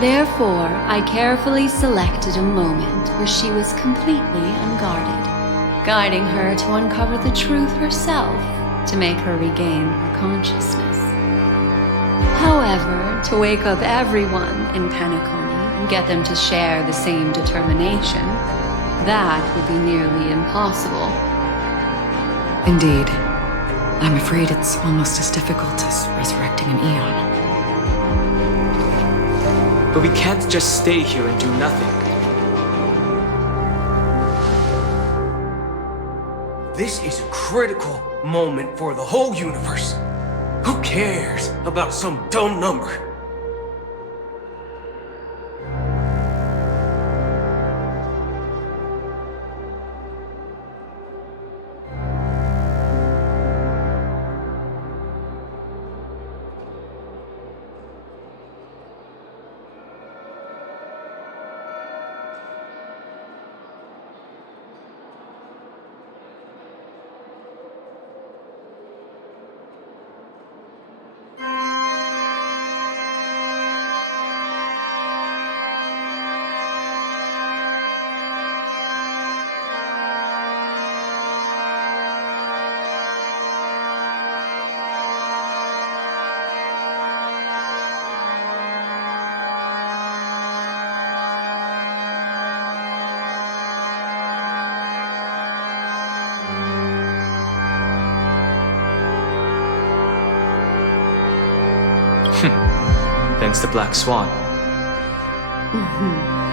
Therefore, I carefully selected a moment where she was completely unguarded, guiding her to uncover the truth herself to make her regain her consciousness. However, to wake up everyone in Penacony and get them to share the same determination, that would be nearly impossible. Indeed. I'm afraid it's almost as difficult as resurrecting an Eon. But we can't just stay here and do nothing. This is a critical moment for the whole universe. Who cares about some dumb number? Thanks to Black Swan.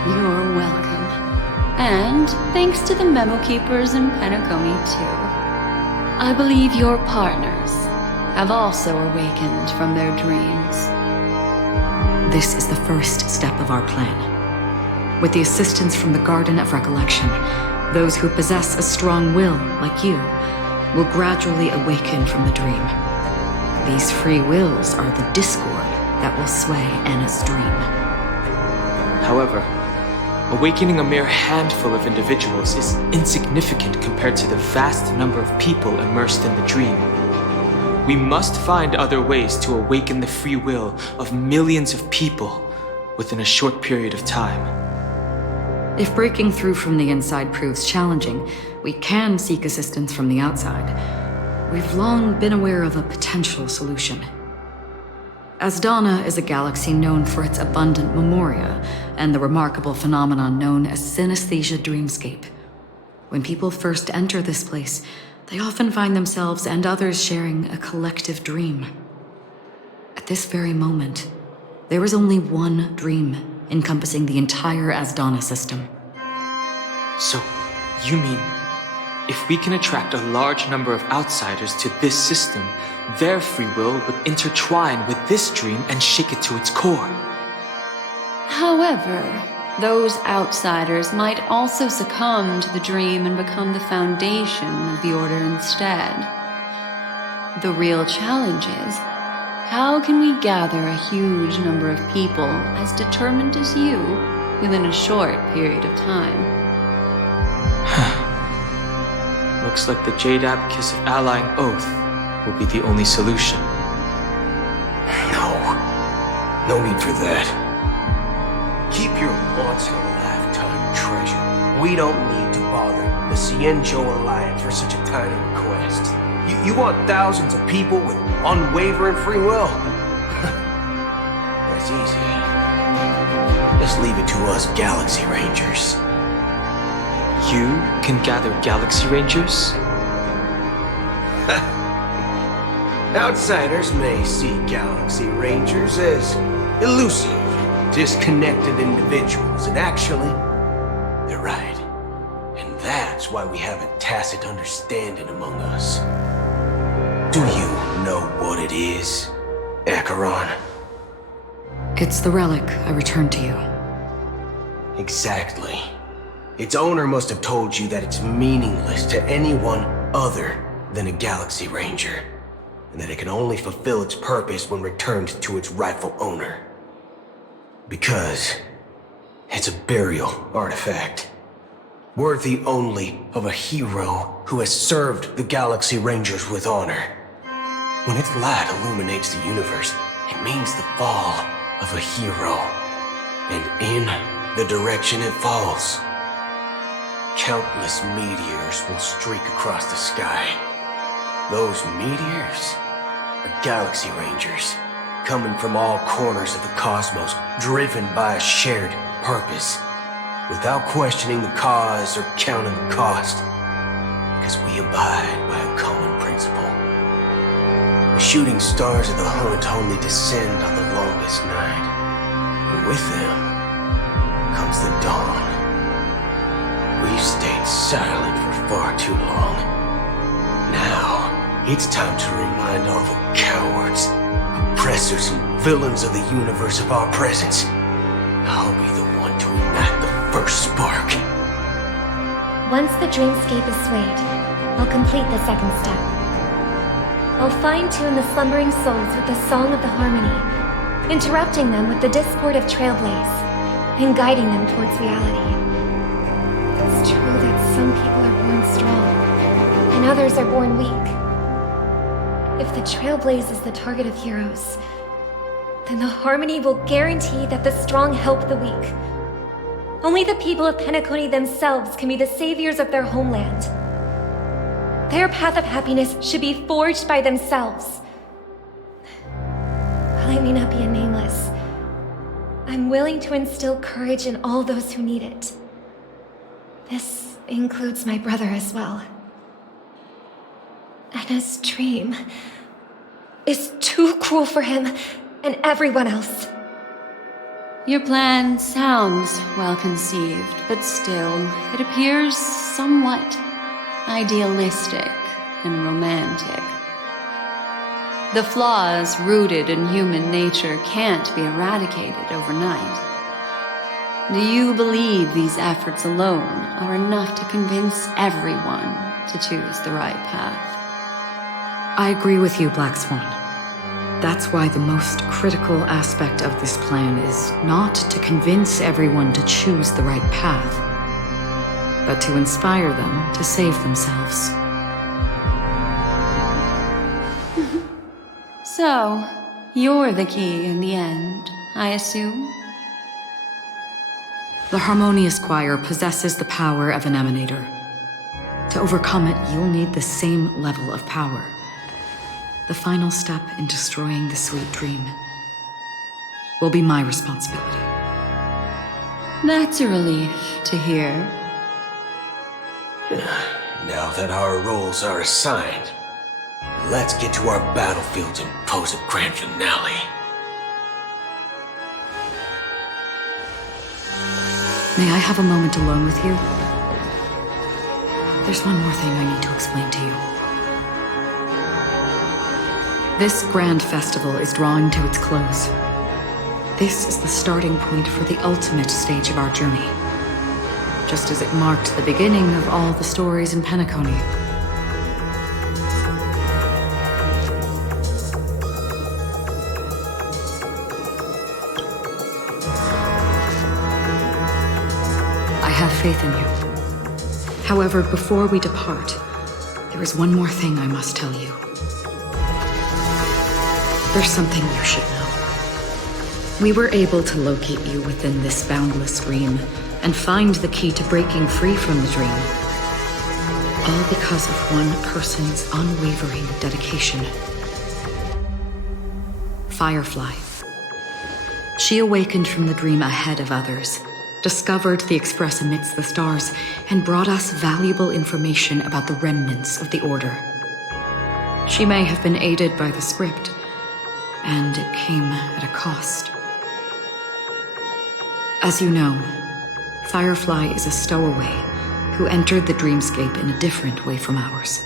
You're welcome. And thanks to the memo keepers in Penacony, too. I believe your partners have also awakened from their dreams. This is the first step of our plan. With the assistance from the Garden of Recollection, those who possess a strong will, like you, will gradually awaken from the dream. These free wills are the discord that will sway Anna's dream. However, awakening a mere handful of individuals is insignificant compared to the vast number of people immersed in the dream. We must find other ways to awaken the free will of millions of people within a short period of time. If breaking through from the inside proves challenging, we can seek assistance from the outside. We've long been aware of a potential solution. Asdana is a galaxy known for its abundant memoria and the remarkable phenomenon known as synesthesia dreamscape. When people first enter this place, they often find themselves and others sharing a collective dream. At this very moment, there is only one dream encompassing the entire Asdana system. So, you mean, if we can attract a large number of outsiders to this system, their free will would intertwine with this dream and shake it to its core? However, those outsiders might also succumb to the dream and become the foundation of the Order instead. The real challenge is, how can we gather a huge number of people as determined as you within a short period of time? Looks like the Jade Abacus of Allying Oath will be the only solution. No need for that. Keep your once-in-a-lifetime treasure. We don't need to bother the Cienjo Alliance for such a tiny request. You want thousands of people with unwavering free will? That's easy. Just leave it to us Galaxy Rangers. You can gather Galaxy Rangers? Outsiders may see Galaxy Rangers as elusive, disconnected individuals, and actually, they're right. And that's why we have a tacit understanding among us. Do you know what it is, Acheron? It's the relic I returned to you. Exactly. Its owner must have told you that it's meaningless to anyone other than a Galaxy Ranger, and that it can only fulfill its purpose when returned to its rightful owner. Because it's a burial artifact, worthy only of a hero who has served the Galaxy Rangers with honor. When its light illuminates the universe, it means the fall of a hero, and in the direction it falls, countless meteors will streak across the sky. Those meteors are Galaxy Rangers, coming from all corners of the cosmos, driven by a shared purpose, without questioning the cause or counting the cost, because we abide by a common principle. The shooting stars of the hunt only descend on the longest night, and with them comes the dawn. We've stayed silent for far too long. Now, it's time to remind all the cowards, oppressors, and villains of the universe of our presence. I'll be the one to ignite the first spark. Once the dreamscape is swayed, I'll complete the second step. I'll fine-tune the slumbering souls with the Song of the Harmony, interrupting them with the discord of Trailblaze, and guiding them towards reality. It's true that some people are born strong, and others are born weak. If the Trailblaze is the target of heroes, then the Harmony will guarantee that the strong help the weak. Only the people of Penacony themselves can be the saviors of their homeland. Their path of happiness should be forged by themselves. While I may not be a nameless, I'm willing to instill courage in all those who need it. This includes my brother as well. Anna's dream is too cruel for him and everyone else. Your plan sounds well conceived, but still, it appears somewhat idealistic and romantic. The flaws rooted in human nature can't be eradicated overnight. Do you believe these efforts alone are enough to convince everyone to choose the right path? I agree with you, Black Swan. That's why the most critical aspect of this plan is not to convince everyone to choose the right path, but to inspire them to save themselves. So, you're the key in the end, I assume? The Harmonious Choir possesses the power of an emanator. To overcome it, you'll need the same level of power. The final step in destroying the sweet dream will be my responsibility. That's a relief to hear. Now that our roles are assigned, let's get to our battlefields and pose a grand finale. May I have a moment alone with you? There's one more thing I need to explain to you. This grand festival is drawing to its close. This is the starting point for the ultimate stage of our journey. Just as it marked the beginning of all the stories in Penacony. I have faith in you. However, before we depart, there is one more thing I must tell you. There's something you should know. We were able to locate you within this boundless dream and find the key to breaking free from the dream. All because of one person's unwavering dedication. Firefly. She awakened from the dream ahead of others, discovered the Express amidst the stars, and brought us valuable information about the remnants of the Order. She may have been aided by the script, and it came at a cost. As you know, Firefly is a stowaway who entered the dreamscape in a different way from ours.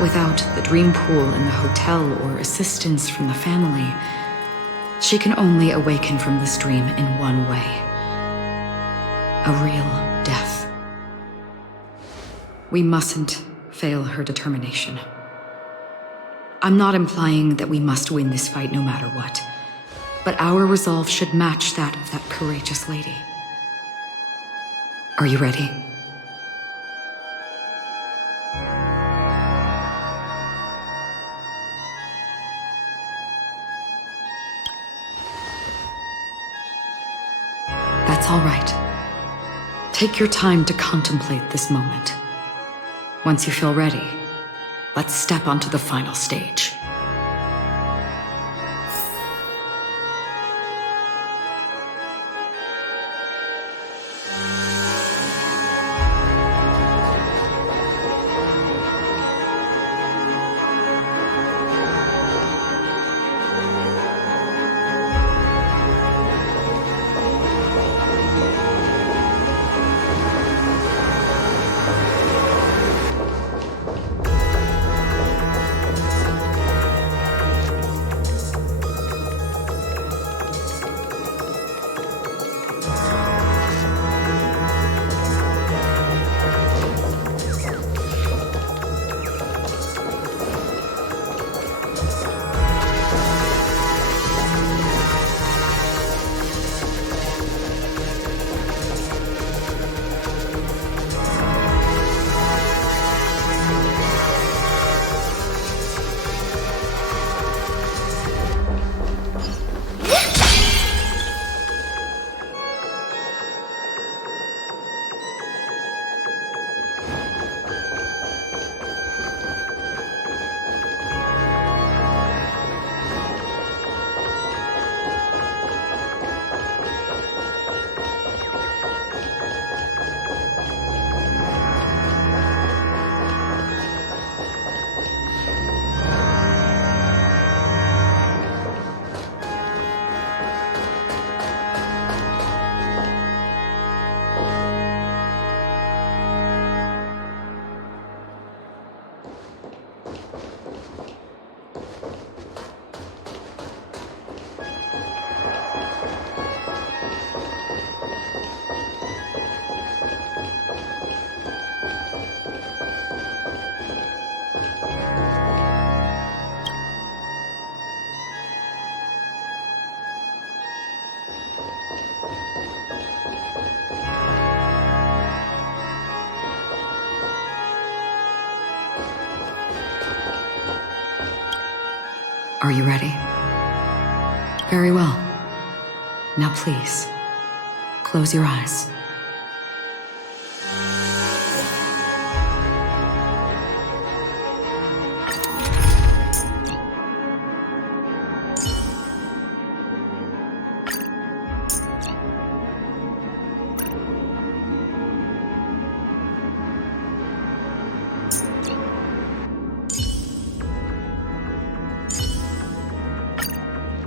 Without the dream pool in the hotel or assistance from the family, she can only awaken from this dream in one way. A real death. We mustn't fail her determination. I'm not implying that we must win this fight no matter what, but our resolve should match that of that courageous lady. Are you ready? That's all right. Take your time to contemplate this moment. Once you feel ready, let's step onto the final stage. Are you ready? Very well. Now please, Close your eyes.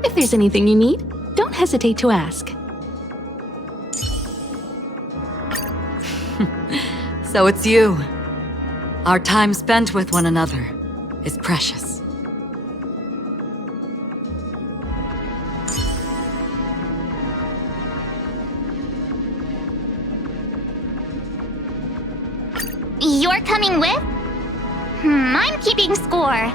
If there's anything you need, don't hesitate to ask. So it's you. Our time spent with one another is precious. You're coming with? I'm keeping score.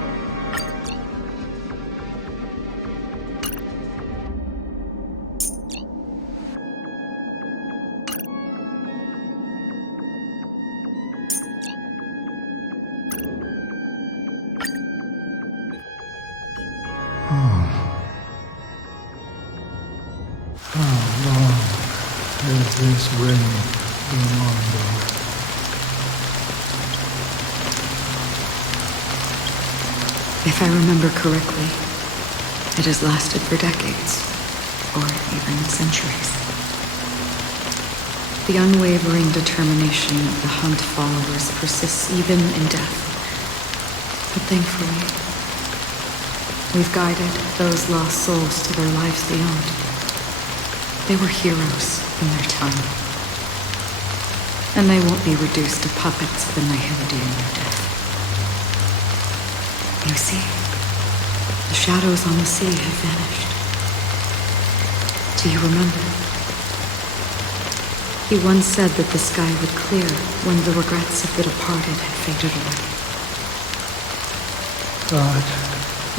Has this rain been on, though? If I remember correctly, it has lasted for decades, or even centuries. The unwavering determination of the Hunt followers persists even in death. But thankfully, we've guided those lost souls to their lives beyond. They were heroes in their time. And they won't be reduced to puppets of the Nihility in their death. You see, the shadows on the sea have vanished. Do you remember? He once said that the sky would clear when the regrets of the departed had faded away. But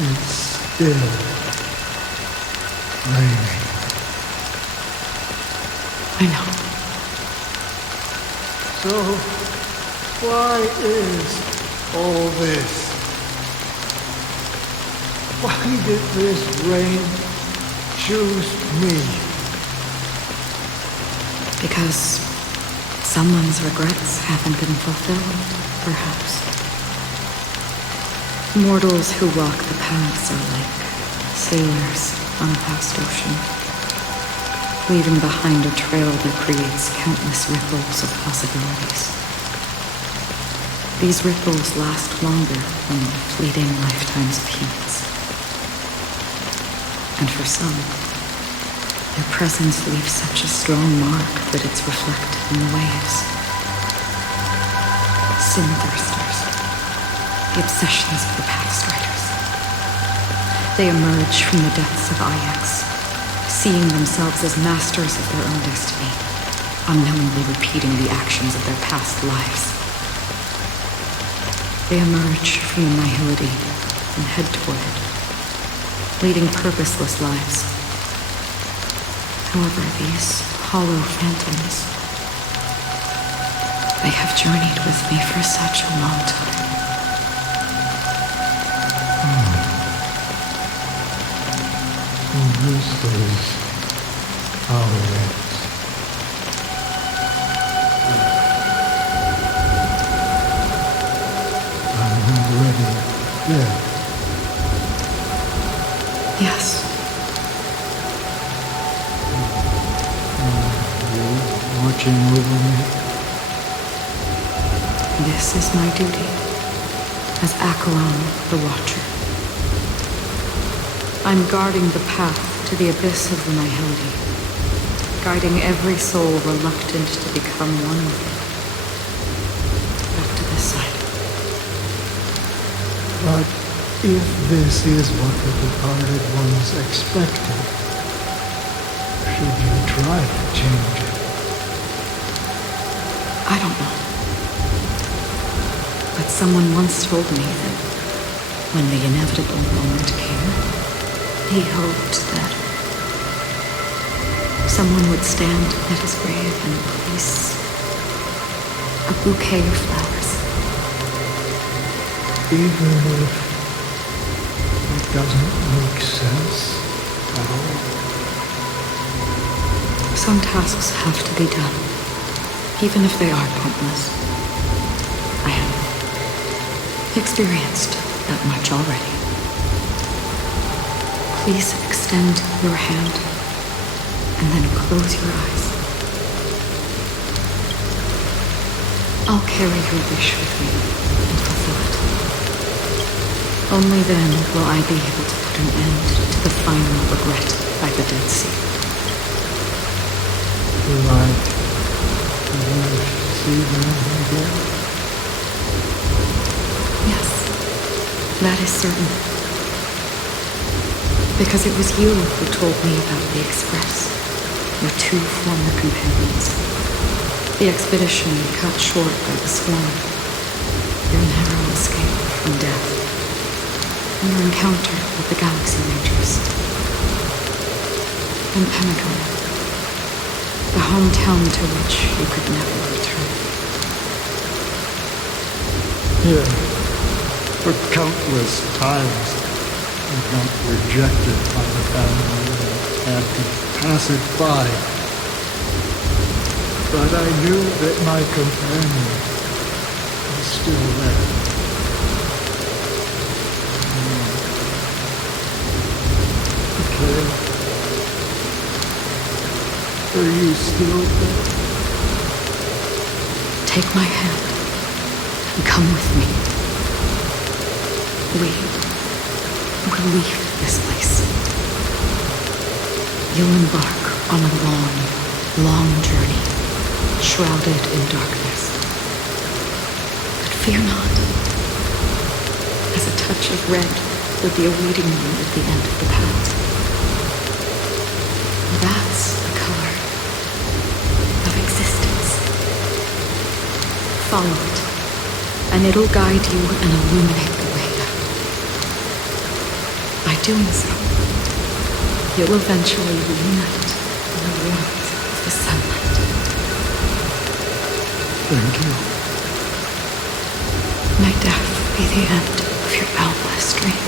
it's still raining. I know. So, why is all this? Why did this rain choose me? Because someone's regrets haven't been fulfilled, perhaps. Mortals who walk the paths are like sailors on a vast ocean, leaving behind a trail that creates countless ripples of possibilities. These ripples last longer than the fleeting lifetimes of humans. And for some, their presence leaves such a strong mark that it's reflected in the waves. Sin-thirsters, the obsessions of the past riders. They emerge from the depths of Ajax, seeing themselves as masters of their own destiny, unknowingly repeating the actions of their past lives. They emerge from the Nihility and head toward it, leading purposeless lives. However, these hollow phantoms, they have journeyed with me for such a long time. So this is how it ends. I'm already dead. Yes. You're watching over me. This is my duty as Acheron the Watcher. I'm guarding the path to the abyss of the Nihility, guiding every soul reluctant to become one with it. Back to this side. But if this is what the departed ones expected, should you try to change it? I don't know. But someone once told me that when the inevitable moment came, he hoped that someone would stand at his grave and place a bouquet of flowers. Even if it doesn't make sense at all. Some tasks have to be done, even if they are pointless. I have experienced that much already. Please extend your hand and then close your eyes. I'll carry your wish with me and fulfill it. Only then will I be able to put an end to the final regret by the Dead Sea. Do I wish to see them again? Yes, that is certain. Because it was you who told me about the Express, your 2 former companions. The expedition cut short by the storm, your narrow escape from death, and your encounter with the Galaxy Rangers. And Penacony, the hometown to which you could never return. Yeah, for countless times I got rejected by the family and had to pass it by. But I knew that my companion was still there. Mikhail, are you still there? Take my hand and come with me. We'll leave this place. You'll embark on a long journey, shrouded in darkness. But fear not, as a touch of red will be awaiting you at the end of the path. That's the color of existence. Follow it, and it'll guide you and illuminate the way. By doing so, you'll eventually reunite in the warmth of the sunlight. Thank you. May death be the end of your boundless dream,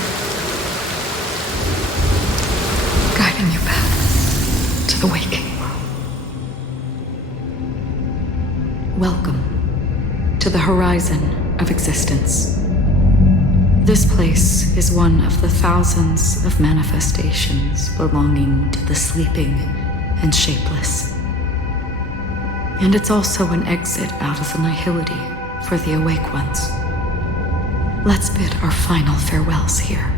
guiding you back to the waking world. Welcome to the horizon of existence. This place is one of the thousands of manifestations belonging to the sleeping and shapeless. And it's also an exit out of the nihility for the awake ones. Let's bid our final farewells here.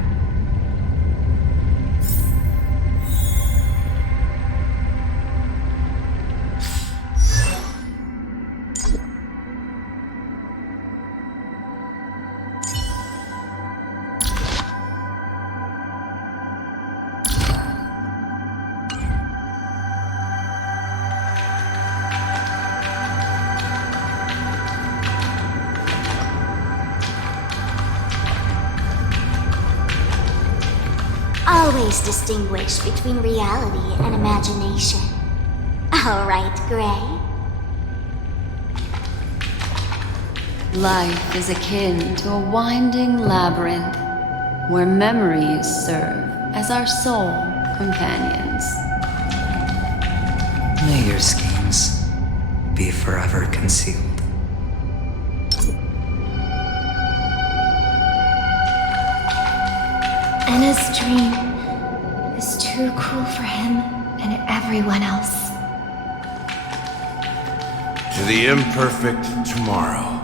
Always distinguish between reality and imagination. All right, Gray. Life is akin to a winding labyrinth where memories serve as our sole companions. May your schemes be forever concealed. Anna's dream is too cruel for him and everyone else. To the imperfect tomorrow.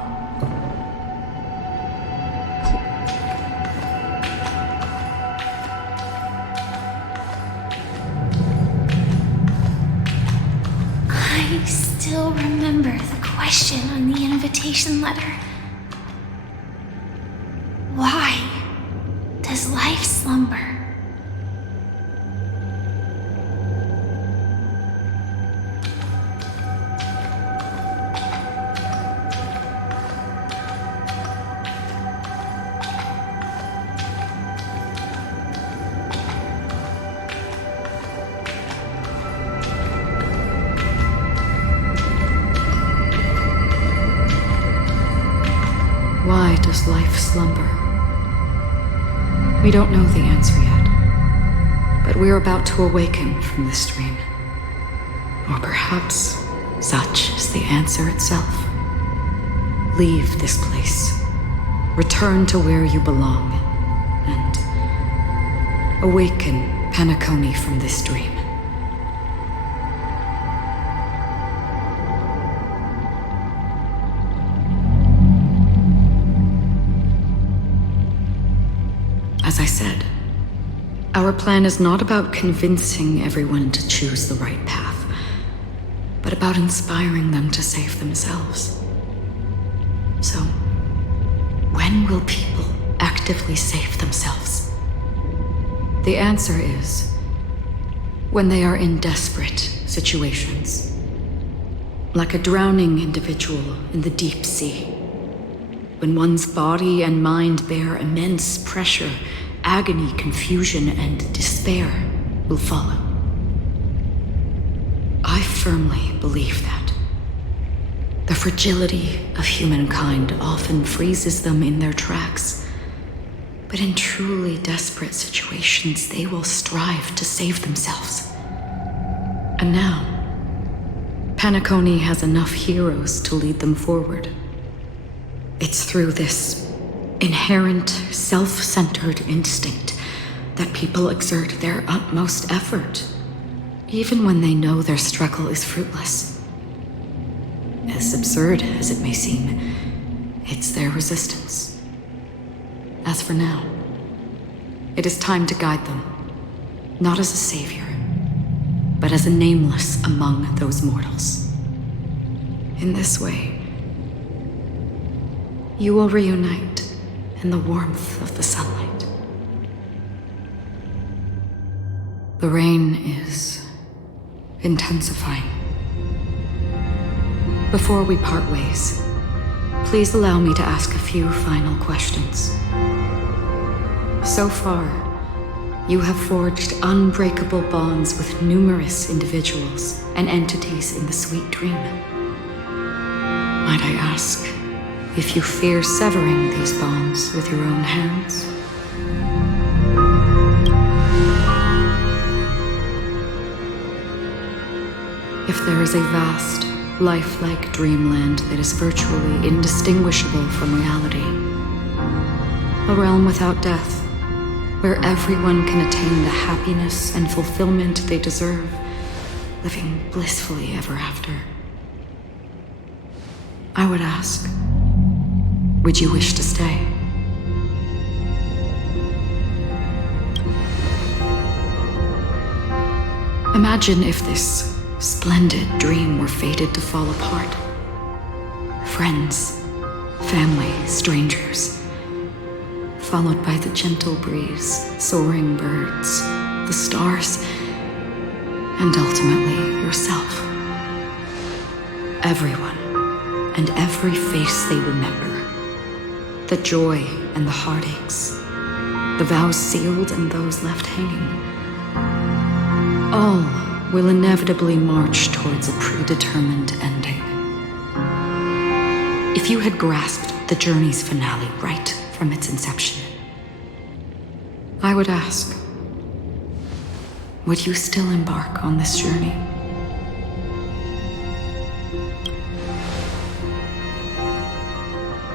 I still remember the question on the invitation letter. Why does life slumber? Why does life slumber? We don't know the answer yet, but we're about to awaken from this dream. Or perhaps such is the answer itself. Leave this place. Return to where you belong. And awaken Penacony from this dream. As I said, our plan is not about convincing everyone to choose the right path, but about inspiring them to save themselves. So, when will people actively save themselves? The answer is when they are in desperate situations. Like a drowning individual in the deep sea. When one's body and mind bear immense pressure, agony, confusion, and despair will follow. I firmly believe that. The fragility of humankind often freezes them in their tracks. But in truly desperate situations, they will strive to save themselves. And now, Penacony has enough heroes to lead them forward. It's through this inherent, self-centered instinct that people exert their utmost effort, even when they know their struggle is fruitless. As absurd as it may seem, it's their resistance. As for now, it is time to guide them, not as a savior, but as a nameless among those mortals. In this way, you will reunite in the warmth of the sunlight. The rain is intensifying. Before we part ways, please allow me to ask a few final questions. So far, you have forged unbreakable bonds with numerous individuals and entities in the sweet dream. Might I ask if you fear severing these bonds with your own hands? If there is a vast, lifelike dreamland that is virtually indistinguishable from reality, a realm without death, where everyone can attain the happiness and fulfillment they deserve, living blissfully ever after, I would ask, would you wish to stay? Imagine if this splendid dream were fated to fall apart. Friends, family, strangers, followed by the gentle breeze, soaring birds, the stars, and ultimately yourself. Everyone and every face they remember. The joy and the heartaches, the vows sealed and those left hanging. All will inevitably march towards a predetermined ending. If you had grasped the journey's finale right from its inception, I would ask, would you still embark on this journey?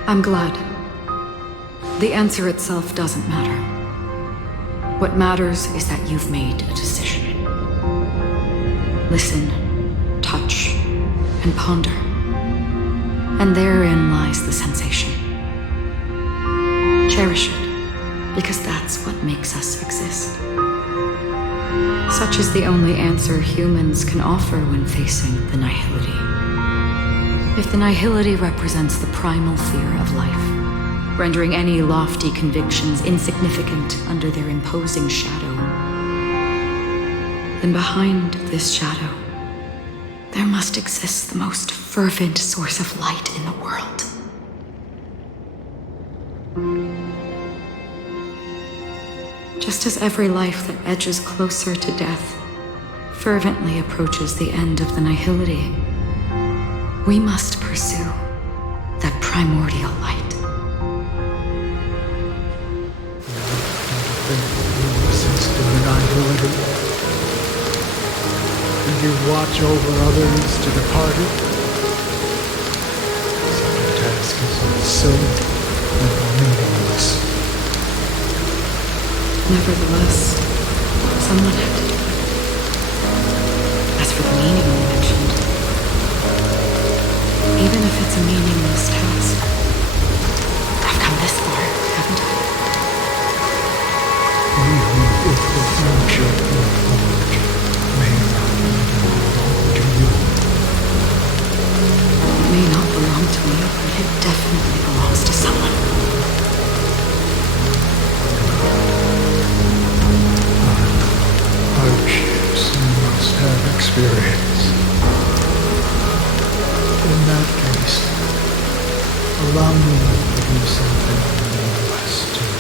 I'm glad. The answer itself doesn't matter. What matters is that you've made a decision. Listen, touch, and ponder. And therein lies the sensation. Cherish it, because that's what makes us exist. Such is the only answer humans can offer when facing the nihility. If the nihility represents the primal fear of life, rendering any lofty convictions insignificant under their imposing shadow, then behind this shadow, there must exist the most fervent source of light in the world. Just as every life that edges closer to death fervently approaches the end of the nihility, we must pursue that primordial light. Resist the nihility. Did you watch over others to depart it? Such a task is silly and meaningless. Nevertheless, someone had to do it. As for the meaning you mentioned, even if it's a meaningless task, I've come this far, haven't I? Even if the friendship you forge may not belong to you. It may not belong to me, but it definitely belongs to someone. Hardships you must have experienced. In that case, allow me to do something meaningless too.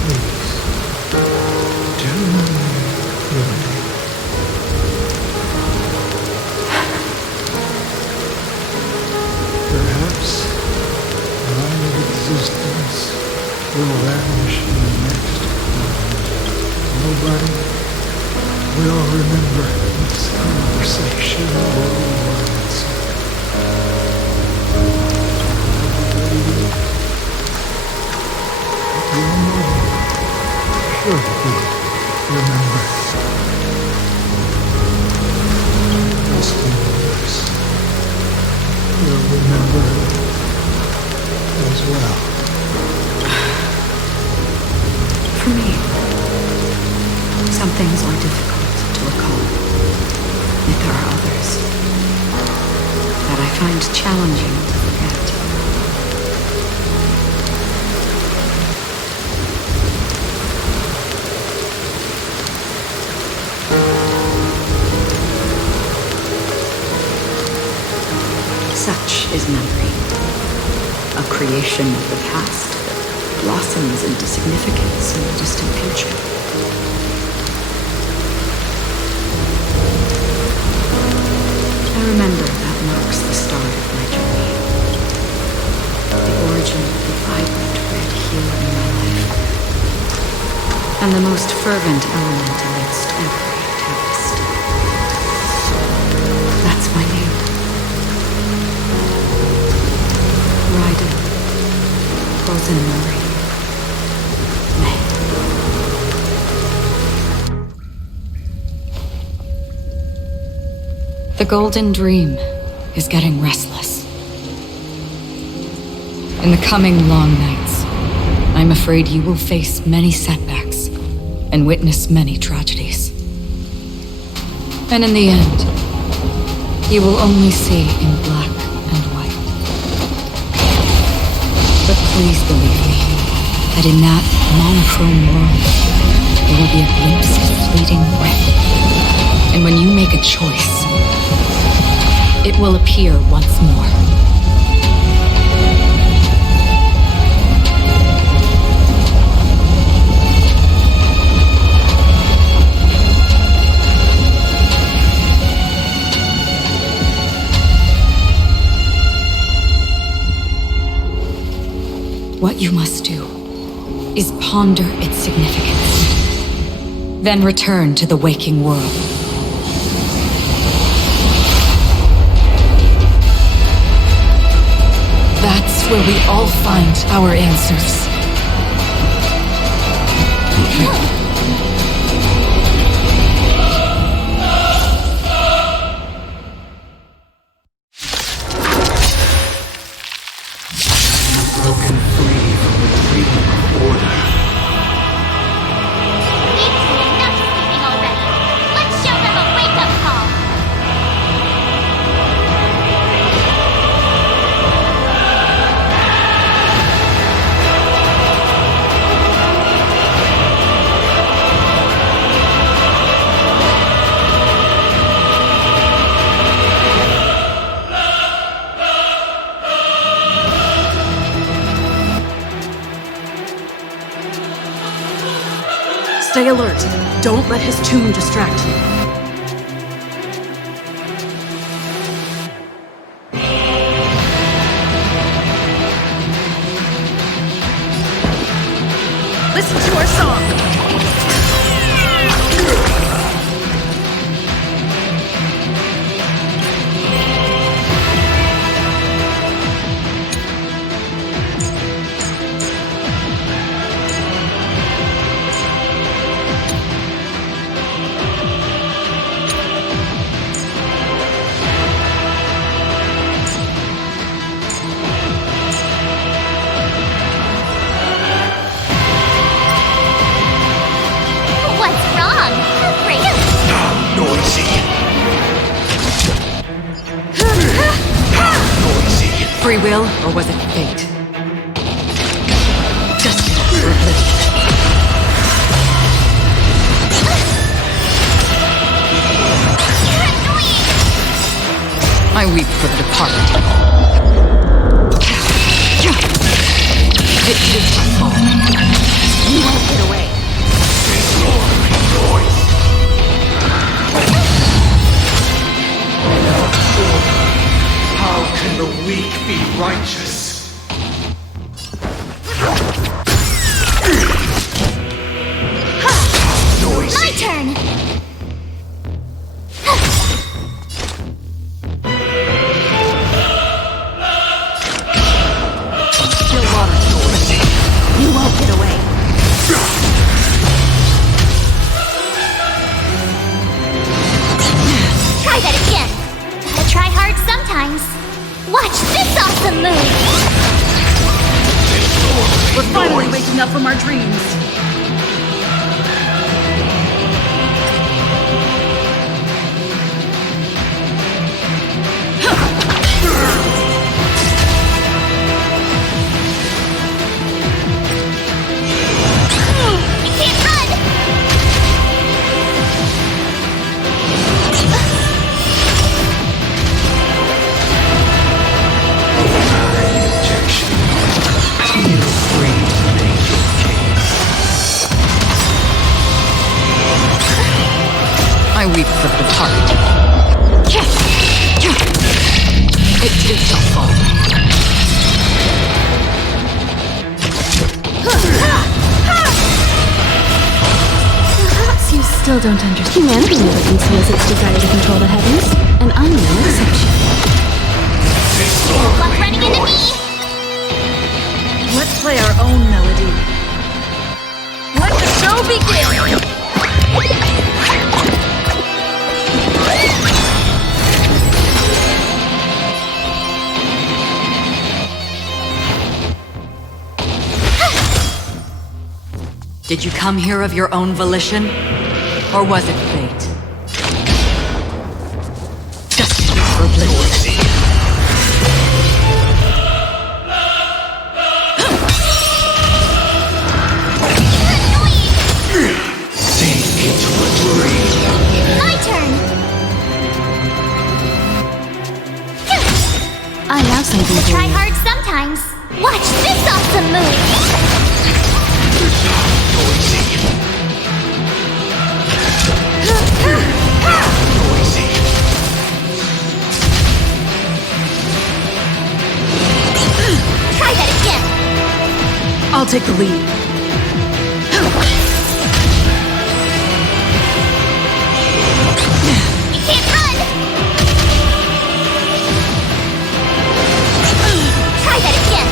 Please, do me liberty. Perhaps my existence will vanish in the next moment. Nobody will remember this conversation or words. Your mother should be remembered. Just yours will remember as well. For me, some things are difficult to recall. Yet there are others that I find challenging to forget. Such is memory, a creation of the past that blossoms into significance in the distant future. I remember that marks the start of my journey. The origin of the vibrant red hue in my life. And the most fervent element amidst every tempest. That's my name. Raiden. Golden Marie. The Golden Dream is getting restless. In the coming long nights, I'm afraid you will face many setbacks and witness many tragedies. And in the end, you will only see in black and white. But please believe me, that in that monochrome world, there will be a glimpse of fleeting red. And when you make a choice, it will appear once more. What you must do is ponder its significance, then return to the waking world. That's where we all find our answers. Broken free from the dream of order. Enough sleeping already. Let's show them a wake-up call. Stay alert. Don't let his tune distract you. Listen to our song. free will, or was it fate? Destiny or oblivion? I weep for the departed. It is my fault. You won't get away. How can the weak be righteous? My turn! You won't get away. Try that again! Gotta try hard sometimes. Watch this awesome move! We're finally waking up from our dreams. You can't run! I weep for the departed. It is your fault. Perhaps you still don't understand. Humanity never conceals its desire to control the heavens, and I'm no exception. Luck running into me! Let's play our own melody. Let the show begin! Did you come here of your own volition? Or was it fate? Destiny or oblivion? Sink into a dream. My turn! I have something Gotta for try you. hard sometimes. Watch this awesome move! Try that again! I'll take the lead. You can't run! Try that again!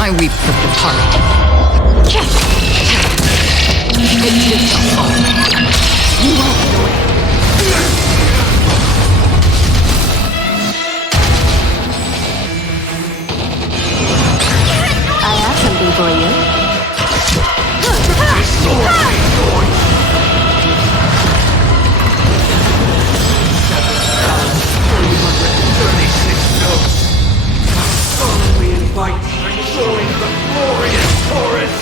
I weep for the departed. It is your fault. You won't get away. I have something for you. We invite you to join the glorious chorus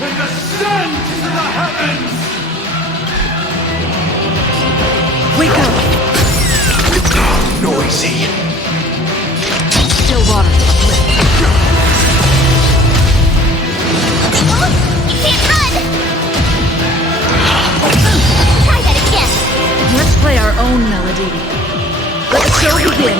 and ascend to the heavens! Wake up! Noisy! Still water. You can't run! Try that again! Let's play our own melody. Let the show begin.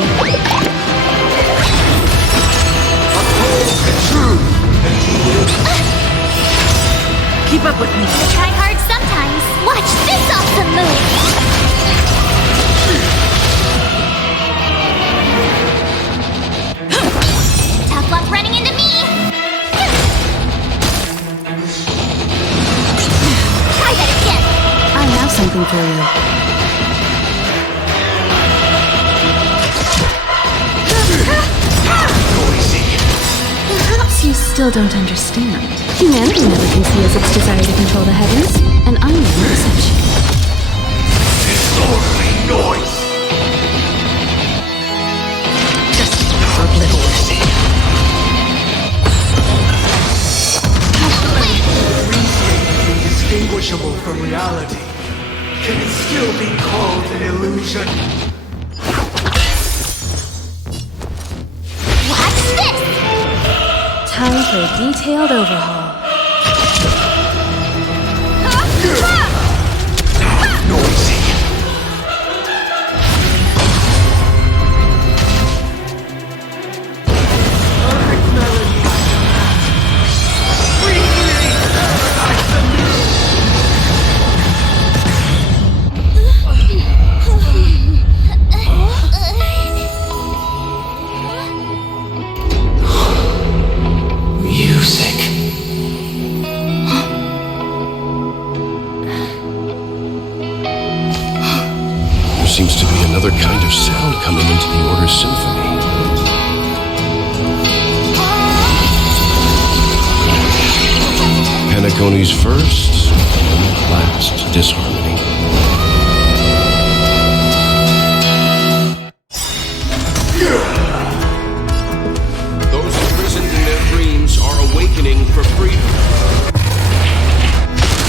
Keep up with me. Try hard sometimes. Watch this awesome move! Tough luck running into me! Try that again! I have something for you. Perhaps you still don't understand. Humanity never conceals its desire to control the heavens, and I'm no exception. Disorderly noise! Indistinguishable from reality. Can it still be called an illusion? Watch this! Time for a detailed overhaul. Noisy. Perfect melody. Breathing paradise anew. Music. There seems to be another kind of sound coming into the Order's symphony. Penacony's first and last disharmony. Those imprisoned in their dreams are awakening for freedom.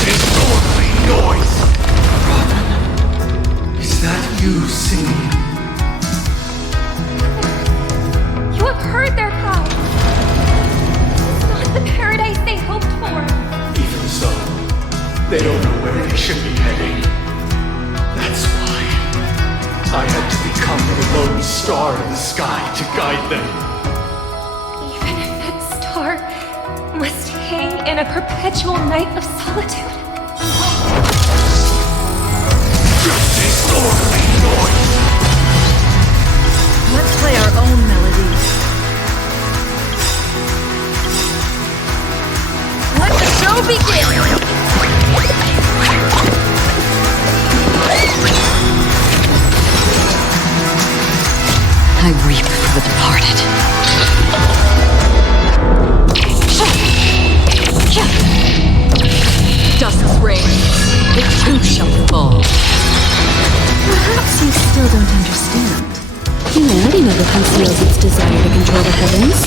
Disorderly noise! Is that you singing? You have heard their cries. It's not the paradise they hoped for. Even so, they don't know where they should be heading. That's why I had to become the lone star in the sky to guide them. Even if that star must hang in a perpetual night of solitude. Disorderly noise! Let's play our own melody. Let the show begin! I weep for the departed. Dust's reign, it too shall fall. Perhaps you still don't understand. Humanity never conceals its desire to control the heavens.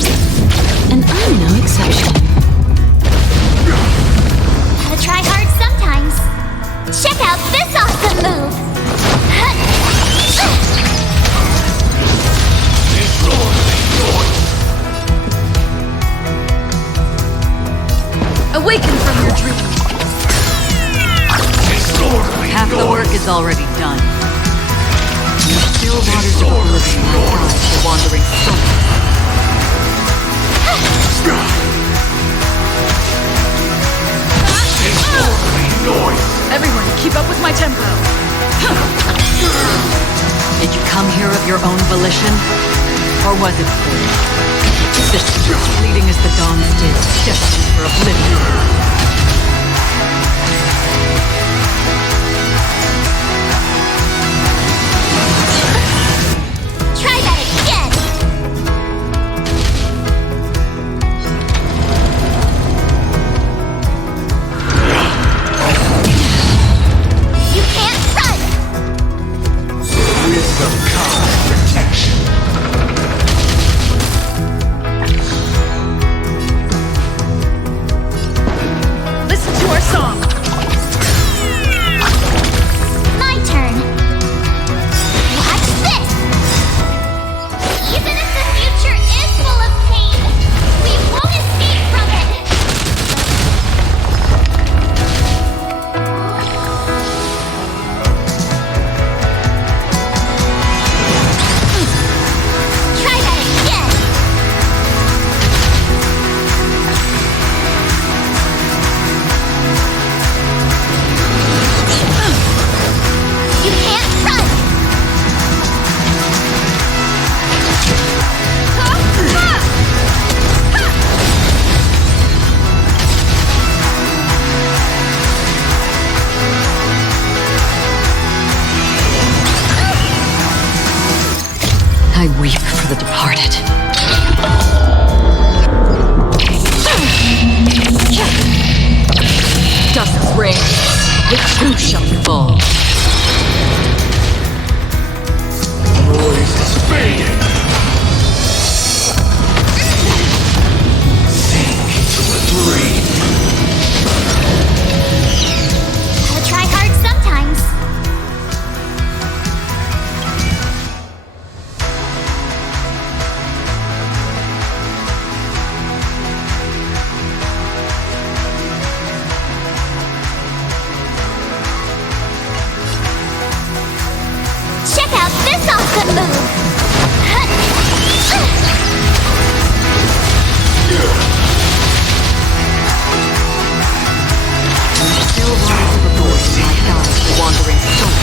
And I'm no exception. Gotta try hard sometimes. Check out this awesome move! Awaken from your dream. Half the work is already done. The still waters of oblivion lie for wandering souls. Everyone, keep up with my tempo. Did you come here of your own volition? Or was it forced? This fleeting as the dawn's did, destined for oblivion. Try that again! You can't run! Wisdom comes protection. Listen to our song. My turn. Watch this! Even if the future is full of pain, we won't escape from it! Try that again! You can't run! I weep for the departed. Dust's reign, it too shall fall. fading. Sink into a dream. Gotta try hard sometimes. Check out this awesome move! Still rise of a voice in my thoughts, the wandering soul.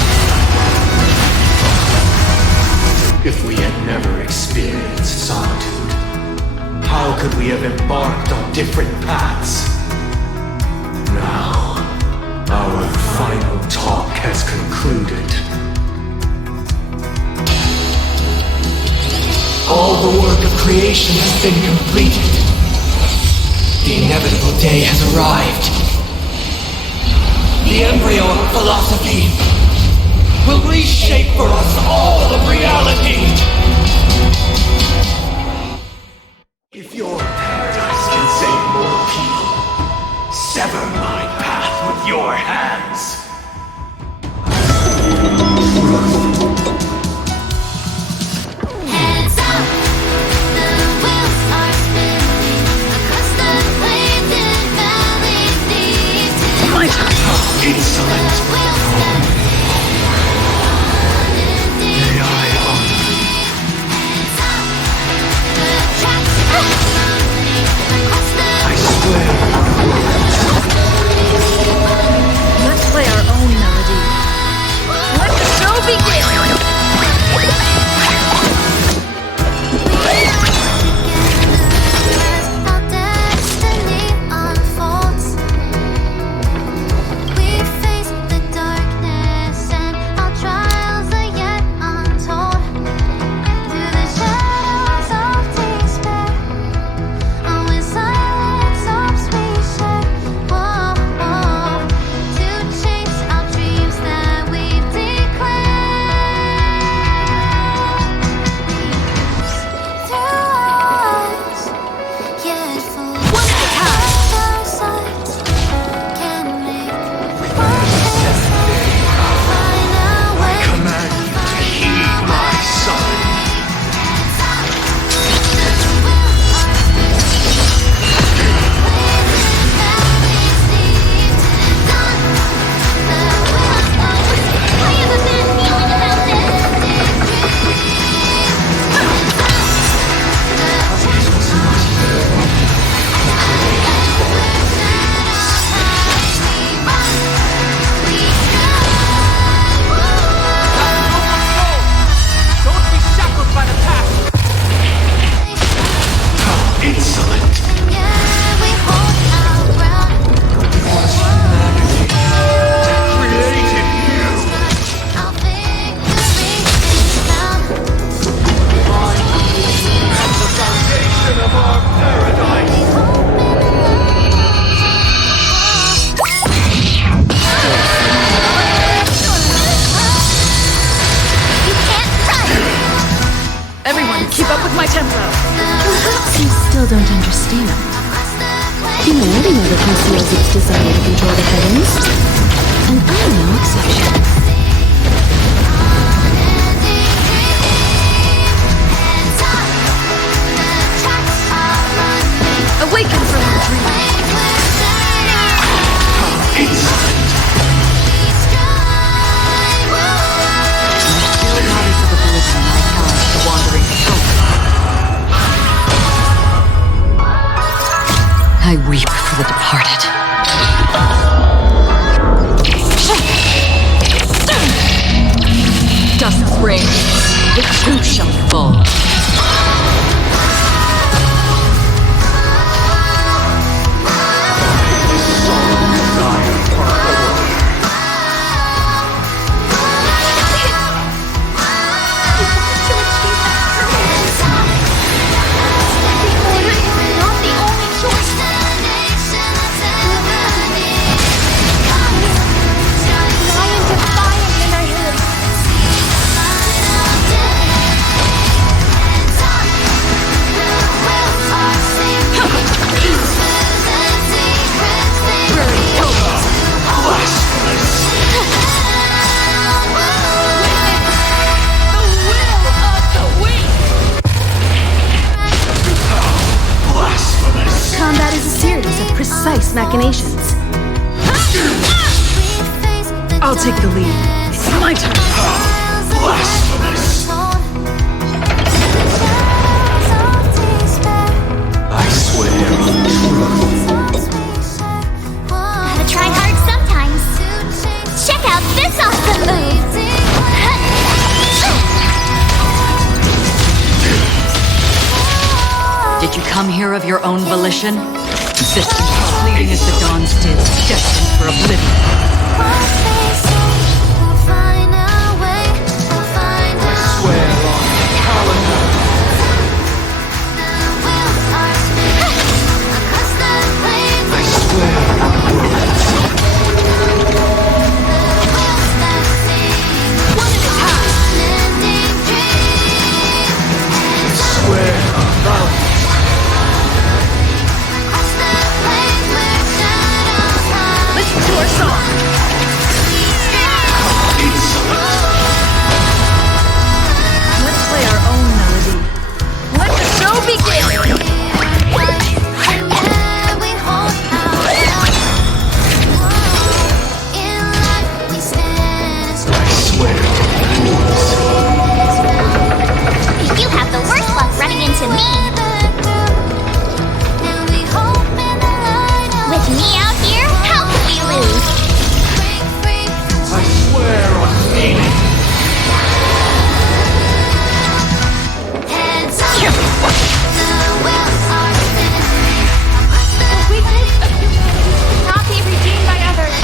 If we had never experienced solitude, how could we have embarked on different paths? Now, our final talk has concluded. All the work of creation has been completed. The inevitable day has arrived. The embryo of philosophy will reshape for us all of reality. If your paradise can save more people, sever my path with your hands. Heads up, the wheels are spinning across the plains and valleys deep to My turn. Insolent. May I honor I swear. Let's play our own melody. Let the show begin! Our destiny unfolds. We face the darkness and our trials are yet untold. Through the shadows of despair, and with silence hopes we share. Whoa, whoa, to chase our dreams that we've declared. Through us, yet full of sights can make one face find a way. Command you to heed my son. Don't be shackled by the past. How insolent. Created you. At the foundation of our paradise. Everyone, keep up with my tempo. Perhaps you still don't understand. Humanity never conceals its desire to control the heavens, and I'm no exception. Awaken from your dream. Insolent. Still rise of oblivion, my God, the wandering soul. I weep for the departed. Dust rains, it too shall fall. machinations. I'll take the lead. It's my turn. Blasphemous! I swear on truth. Gotta try hard sometimes. Check out this awesome move! Did you come here of your own volition? Existence as fleeting as the dawns did, destined for oblivion. Listen to our song. Let's play our own melody. Let the show begin. You have the worst luck running into me! With me out here, how can we lose? I swear on meaning. Not be redeemed by others.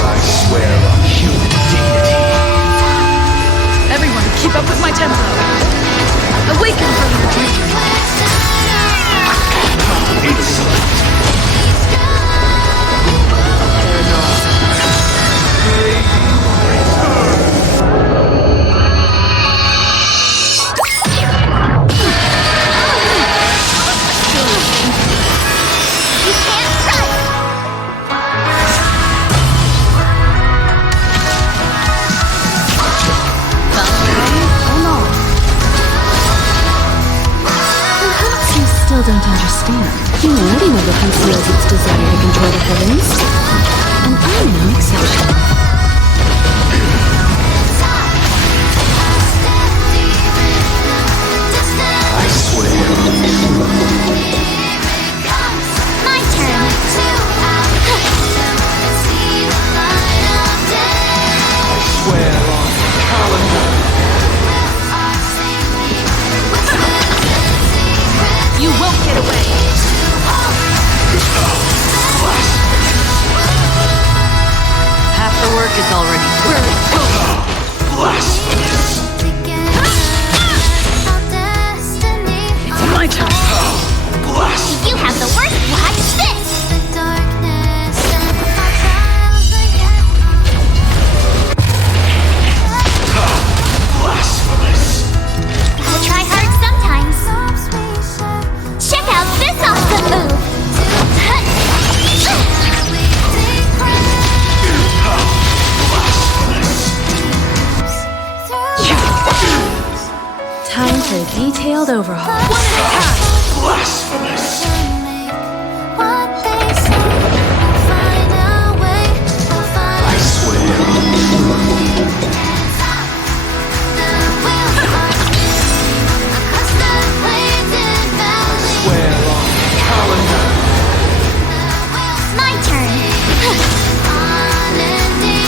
I swear on human dignity. Everyone, keep up with my tempo. Awaken from your dream. Insolent. You can't run! Perhaps you still don't understand. You already know what conceals its desire to control the heavens. And I'm no exception. I swear on truth. My turn! I swear on calendar. You won't get away. Half the work is already done. Blasphemous. It's my turn. Blasphemous. You have the worst. Watch this! Blasphemous. Gotta try hard sometimes. Check out this awesome move! Time for a detailed overhaul. Blasphemous. I swear on truth. Swear on calendar. My turn!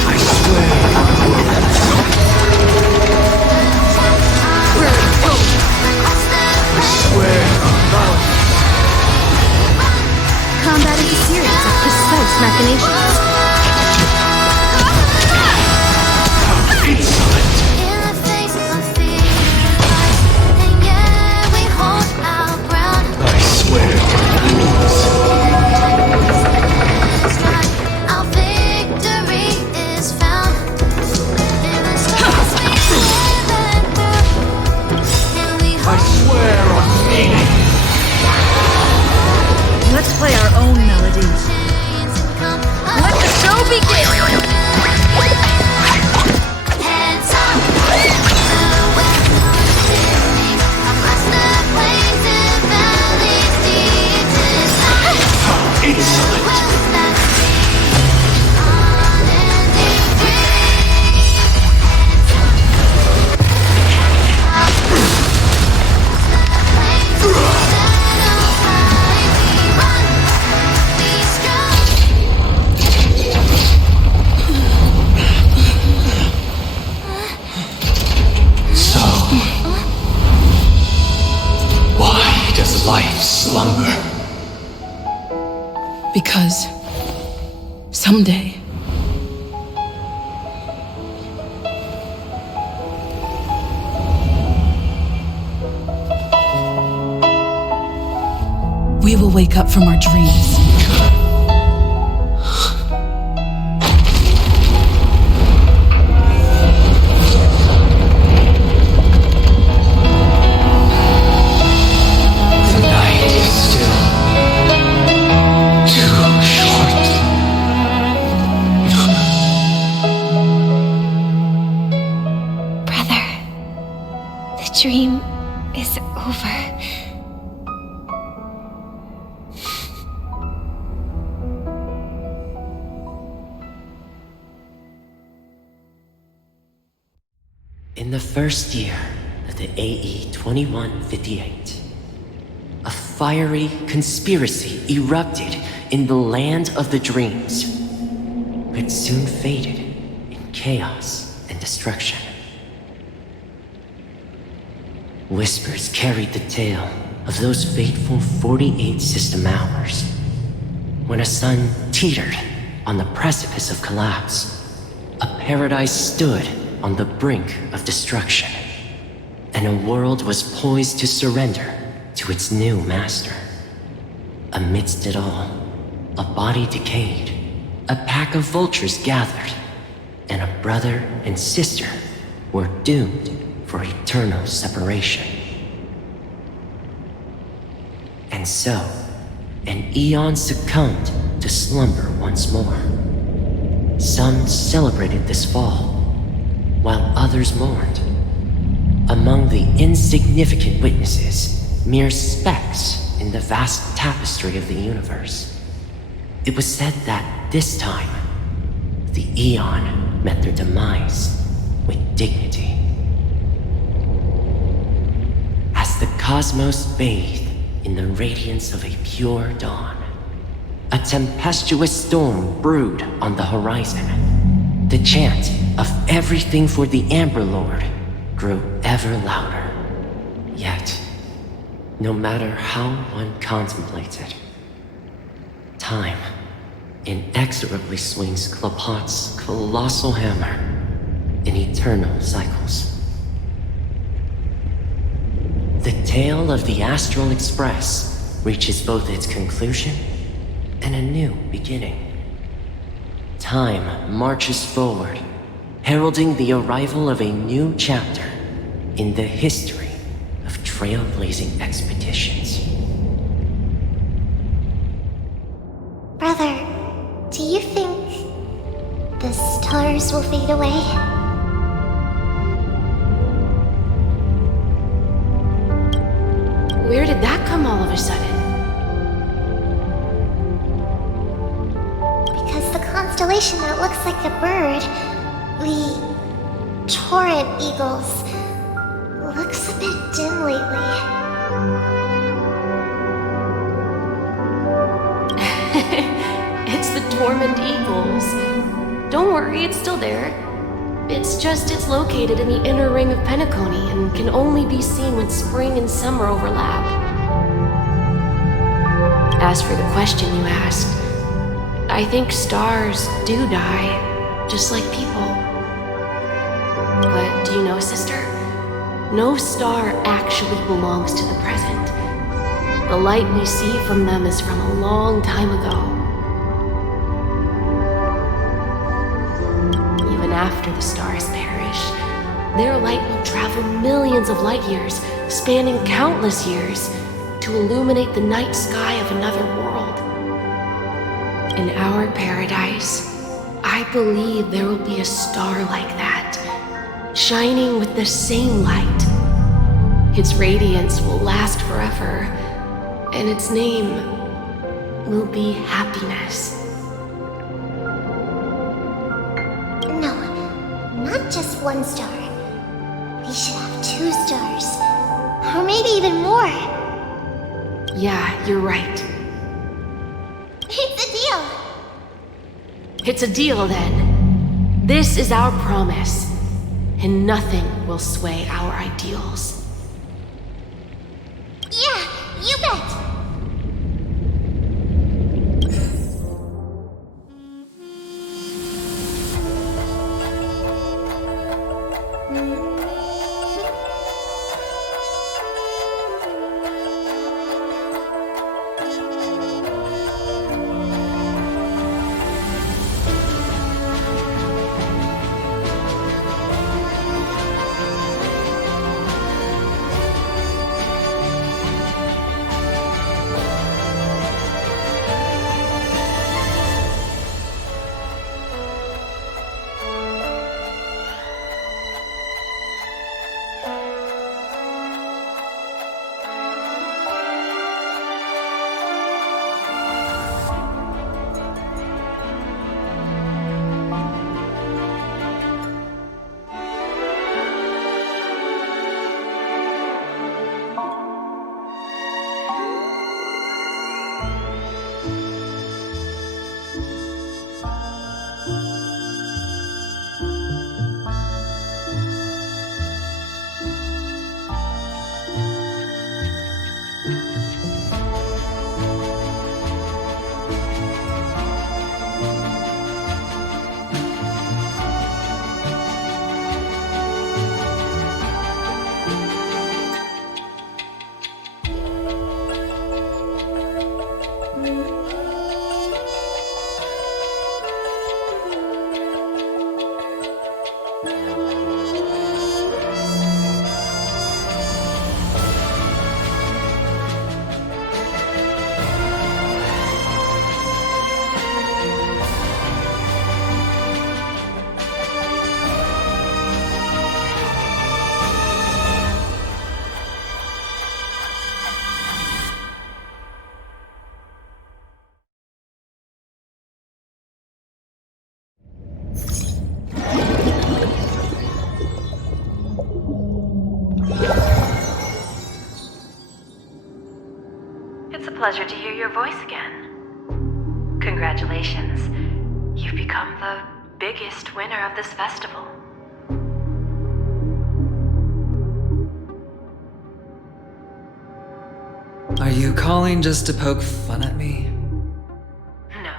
I swear. I swear on love. Combat is a series of precise machinations. Insolent. I swear to lose. I swear on meaning. Let's play our own melody. Let life slumber? Because someday, we will wake up from our dreams. The night is still too short. Brother, the dream is over. In the first year of the AE 2158, a fiery conspiracy erupted in the land of the dreams, but soon faded in chaos and destruction. Whispers carried the tale of those fateful 48 system hours, when a sun teetered on the precipice of collapse. A paradise stood on the brink of destruction, and a world was poised to surrender to its new master. Amidst it all, a body decayed, a pack of vultures gathered, and a brother and sister were doomed for eternal separation. And so, an eon succumbed to slumber once more. Some celebrated this fall, while others mourned. Among the insignificant witnesses, mere specks in the vast tapestry of the universe, it was said that this time, the Eon met their demise with dignity. As the cosmos bathed in the radiance of a pure dawn, a tempestuous storm brewed on the horizon. The chant of everything for the Amber Lord grew ever louder. Yet, no matter how one contemplates it, time inexorably swings Klapot's colossal hammer in eternal cycles. The tale of the Astral Express reaches both its conclusion and a new beginning. Time marches forward, heralding the arrival of a new chapter in the history of trailblazing expeditions. Brother, do you think the stars will fade away? Where did that come all of a sudden? Because the constellation that looks like a bird, the torrent eagles, looks a bit dim lately. It's the Torment Eagles. Don't worry, it's still there. It's located in the inner ring of Penacony and can only be seen when spring and summer overlap. As for the question you asked, I think stars do die, just like people. But do you know, sister? No star actually belongs to the present. The light we see from them is from a long time ago. Even after the stars perish, their light will travel millions of light years, spanning countless years, to illuminate the night sky of another world. In our paradise, I believe there will be a star like that, shining with the same light. Its radiance will last forever, and its name will be happiness. No, not just one star. We should have 2 stars, or maybe even more. Yeah, you're right. It's a deal. It's a deal then. This is our promise, and nothing will sway our ideals. Yeah, you bet. It's a pleasure to hear your voice again. Congratulations. You've become the biggest winner of this festival. Are you calling just to poke fun at me? No.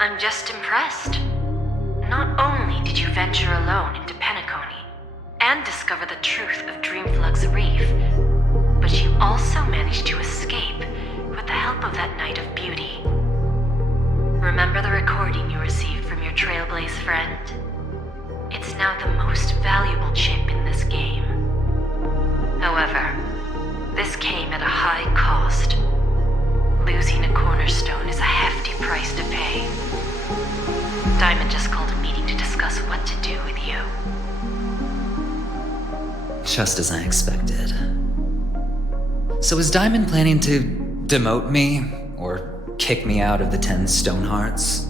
I'm just impressed. Not only did you venture alone into Penacony and discover the truth of Dreamflux Reef, but you also managed to escape with the help of that Knight of Beauty. Remember the recording you received from your Trailblaze friend? It's now the most valuable chip in this game. However, this came at a high cost. Losing a cornerstone is a hefty price to pay. Diamond just called a meeting to discuss what to do with you. Just as I expected. So is Diamond planning to demote me or kick me out of the 10 Stonehearts?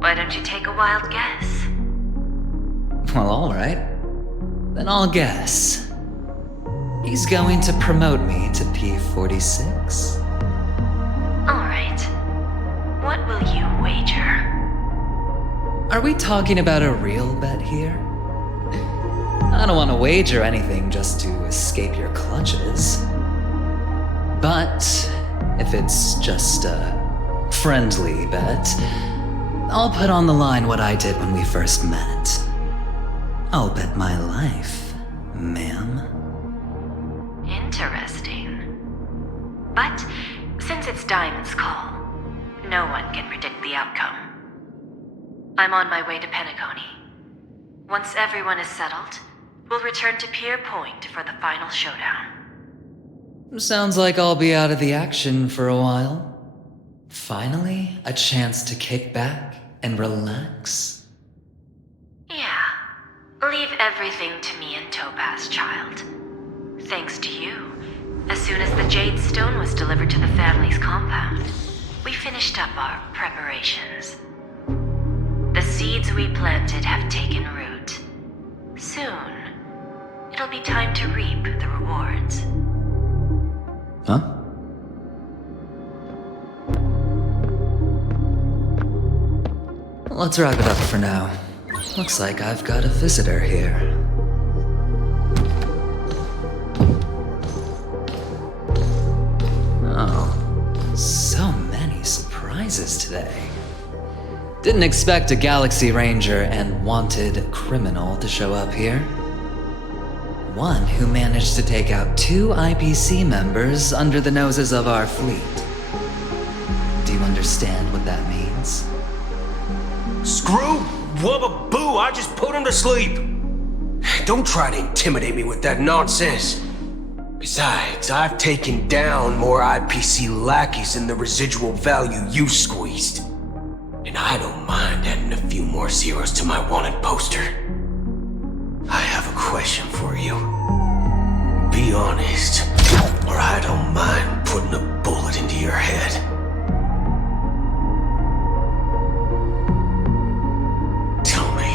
Why don't you take a wild guess? Well, alright. Then I'll guess. He's going to promote me to P46. Alright. What will you wager? Are we talking about a real bet here? I don't want to wager anything just to escape your clutches. But if it's just a friendly bet, I'll put on the line what I did when we first met. I'll bet my life, ma'am. Interesting. But since it's Diamond's call, no one can predict the outcome. I'm on my way to Penacony. Once everyone is settled, we'll return to Pier Point for the final showdown. Sounds like I'll be out of the action for a while. Finally, a chance to kick back and relax. Yeah. Leave everything to me and Topaz, child. Thanks to you, as soon as the Jade Stone was delivered to the family's compound, we finished up our preparations. The seeds we planted have taken root. Soon, it'll be time to reap the rewards. Huh? Let's wrap it up for now. Looks like I've got a visitor here. Oh, so many surprises today. Didn't expect a Galaxy Ranger and wanted criminal to show up here. One who managed to take out 2 IPC members under the noses of our fleet. Do you understand what that means? Screw Wubba Boo, I just put him to sleep. Don't try to intimidate me with that nonsense. Besides, I've taken down more IPC lackeys than the residual value you squeezed. And I don't mind adding a few more zeros to my wanted poster. I have a question for you. Be honest, or I don't mind putting a bullet into your head. Tell me,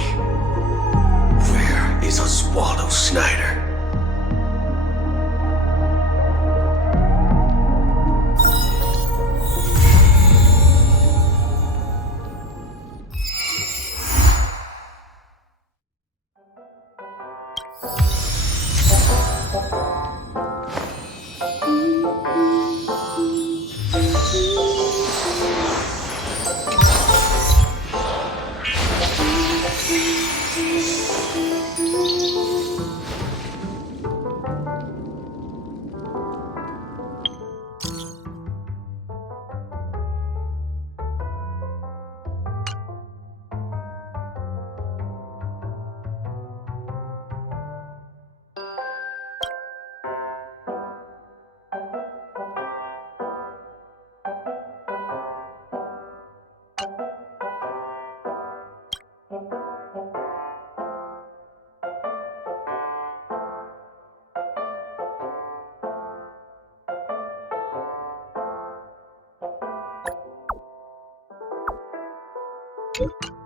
where is Oswaldo Snyder? you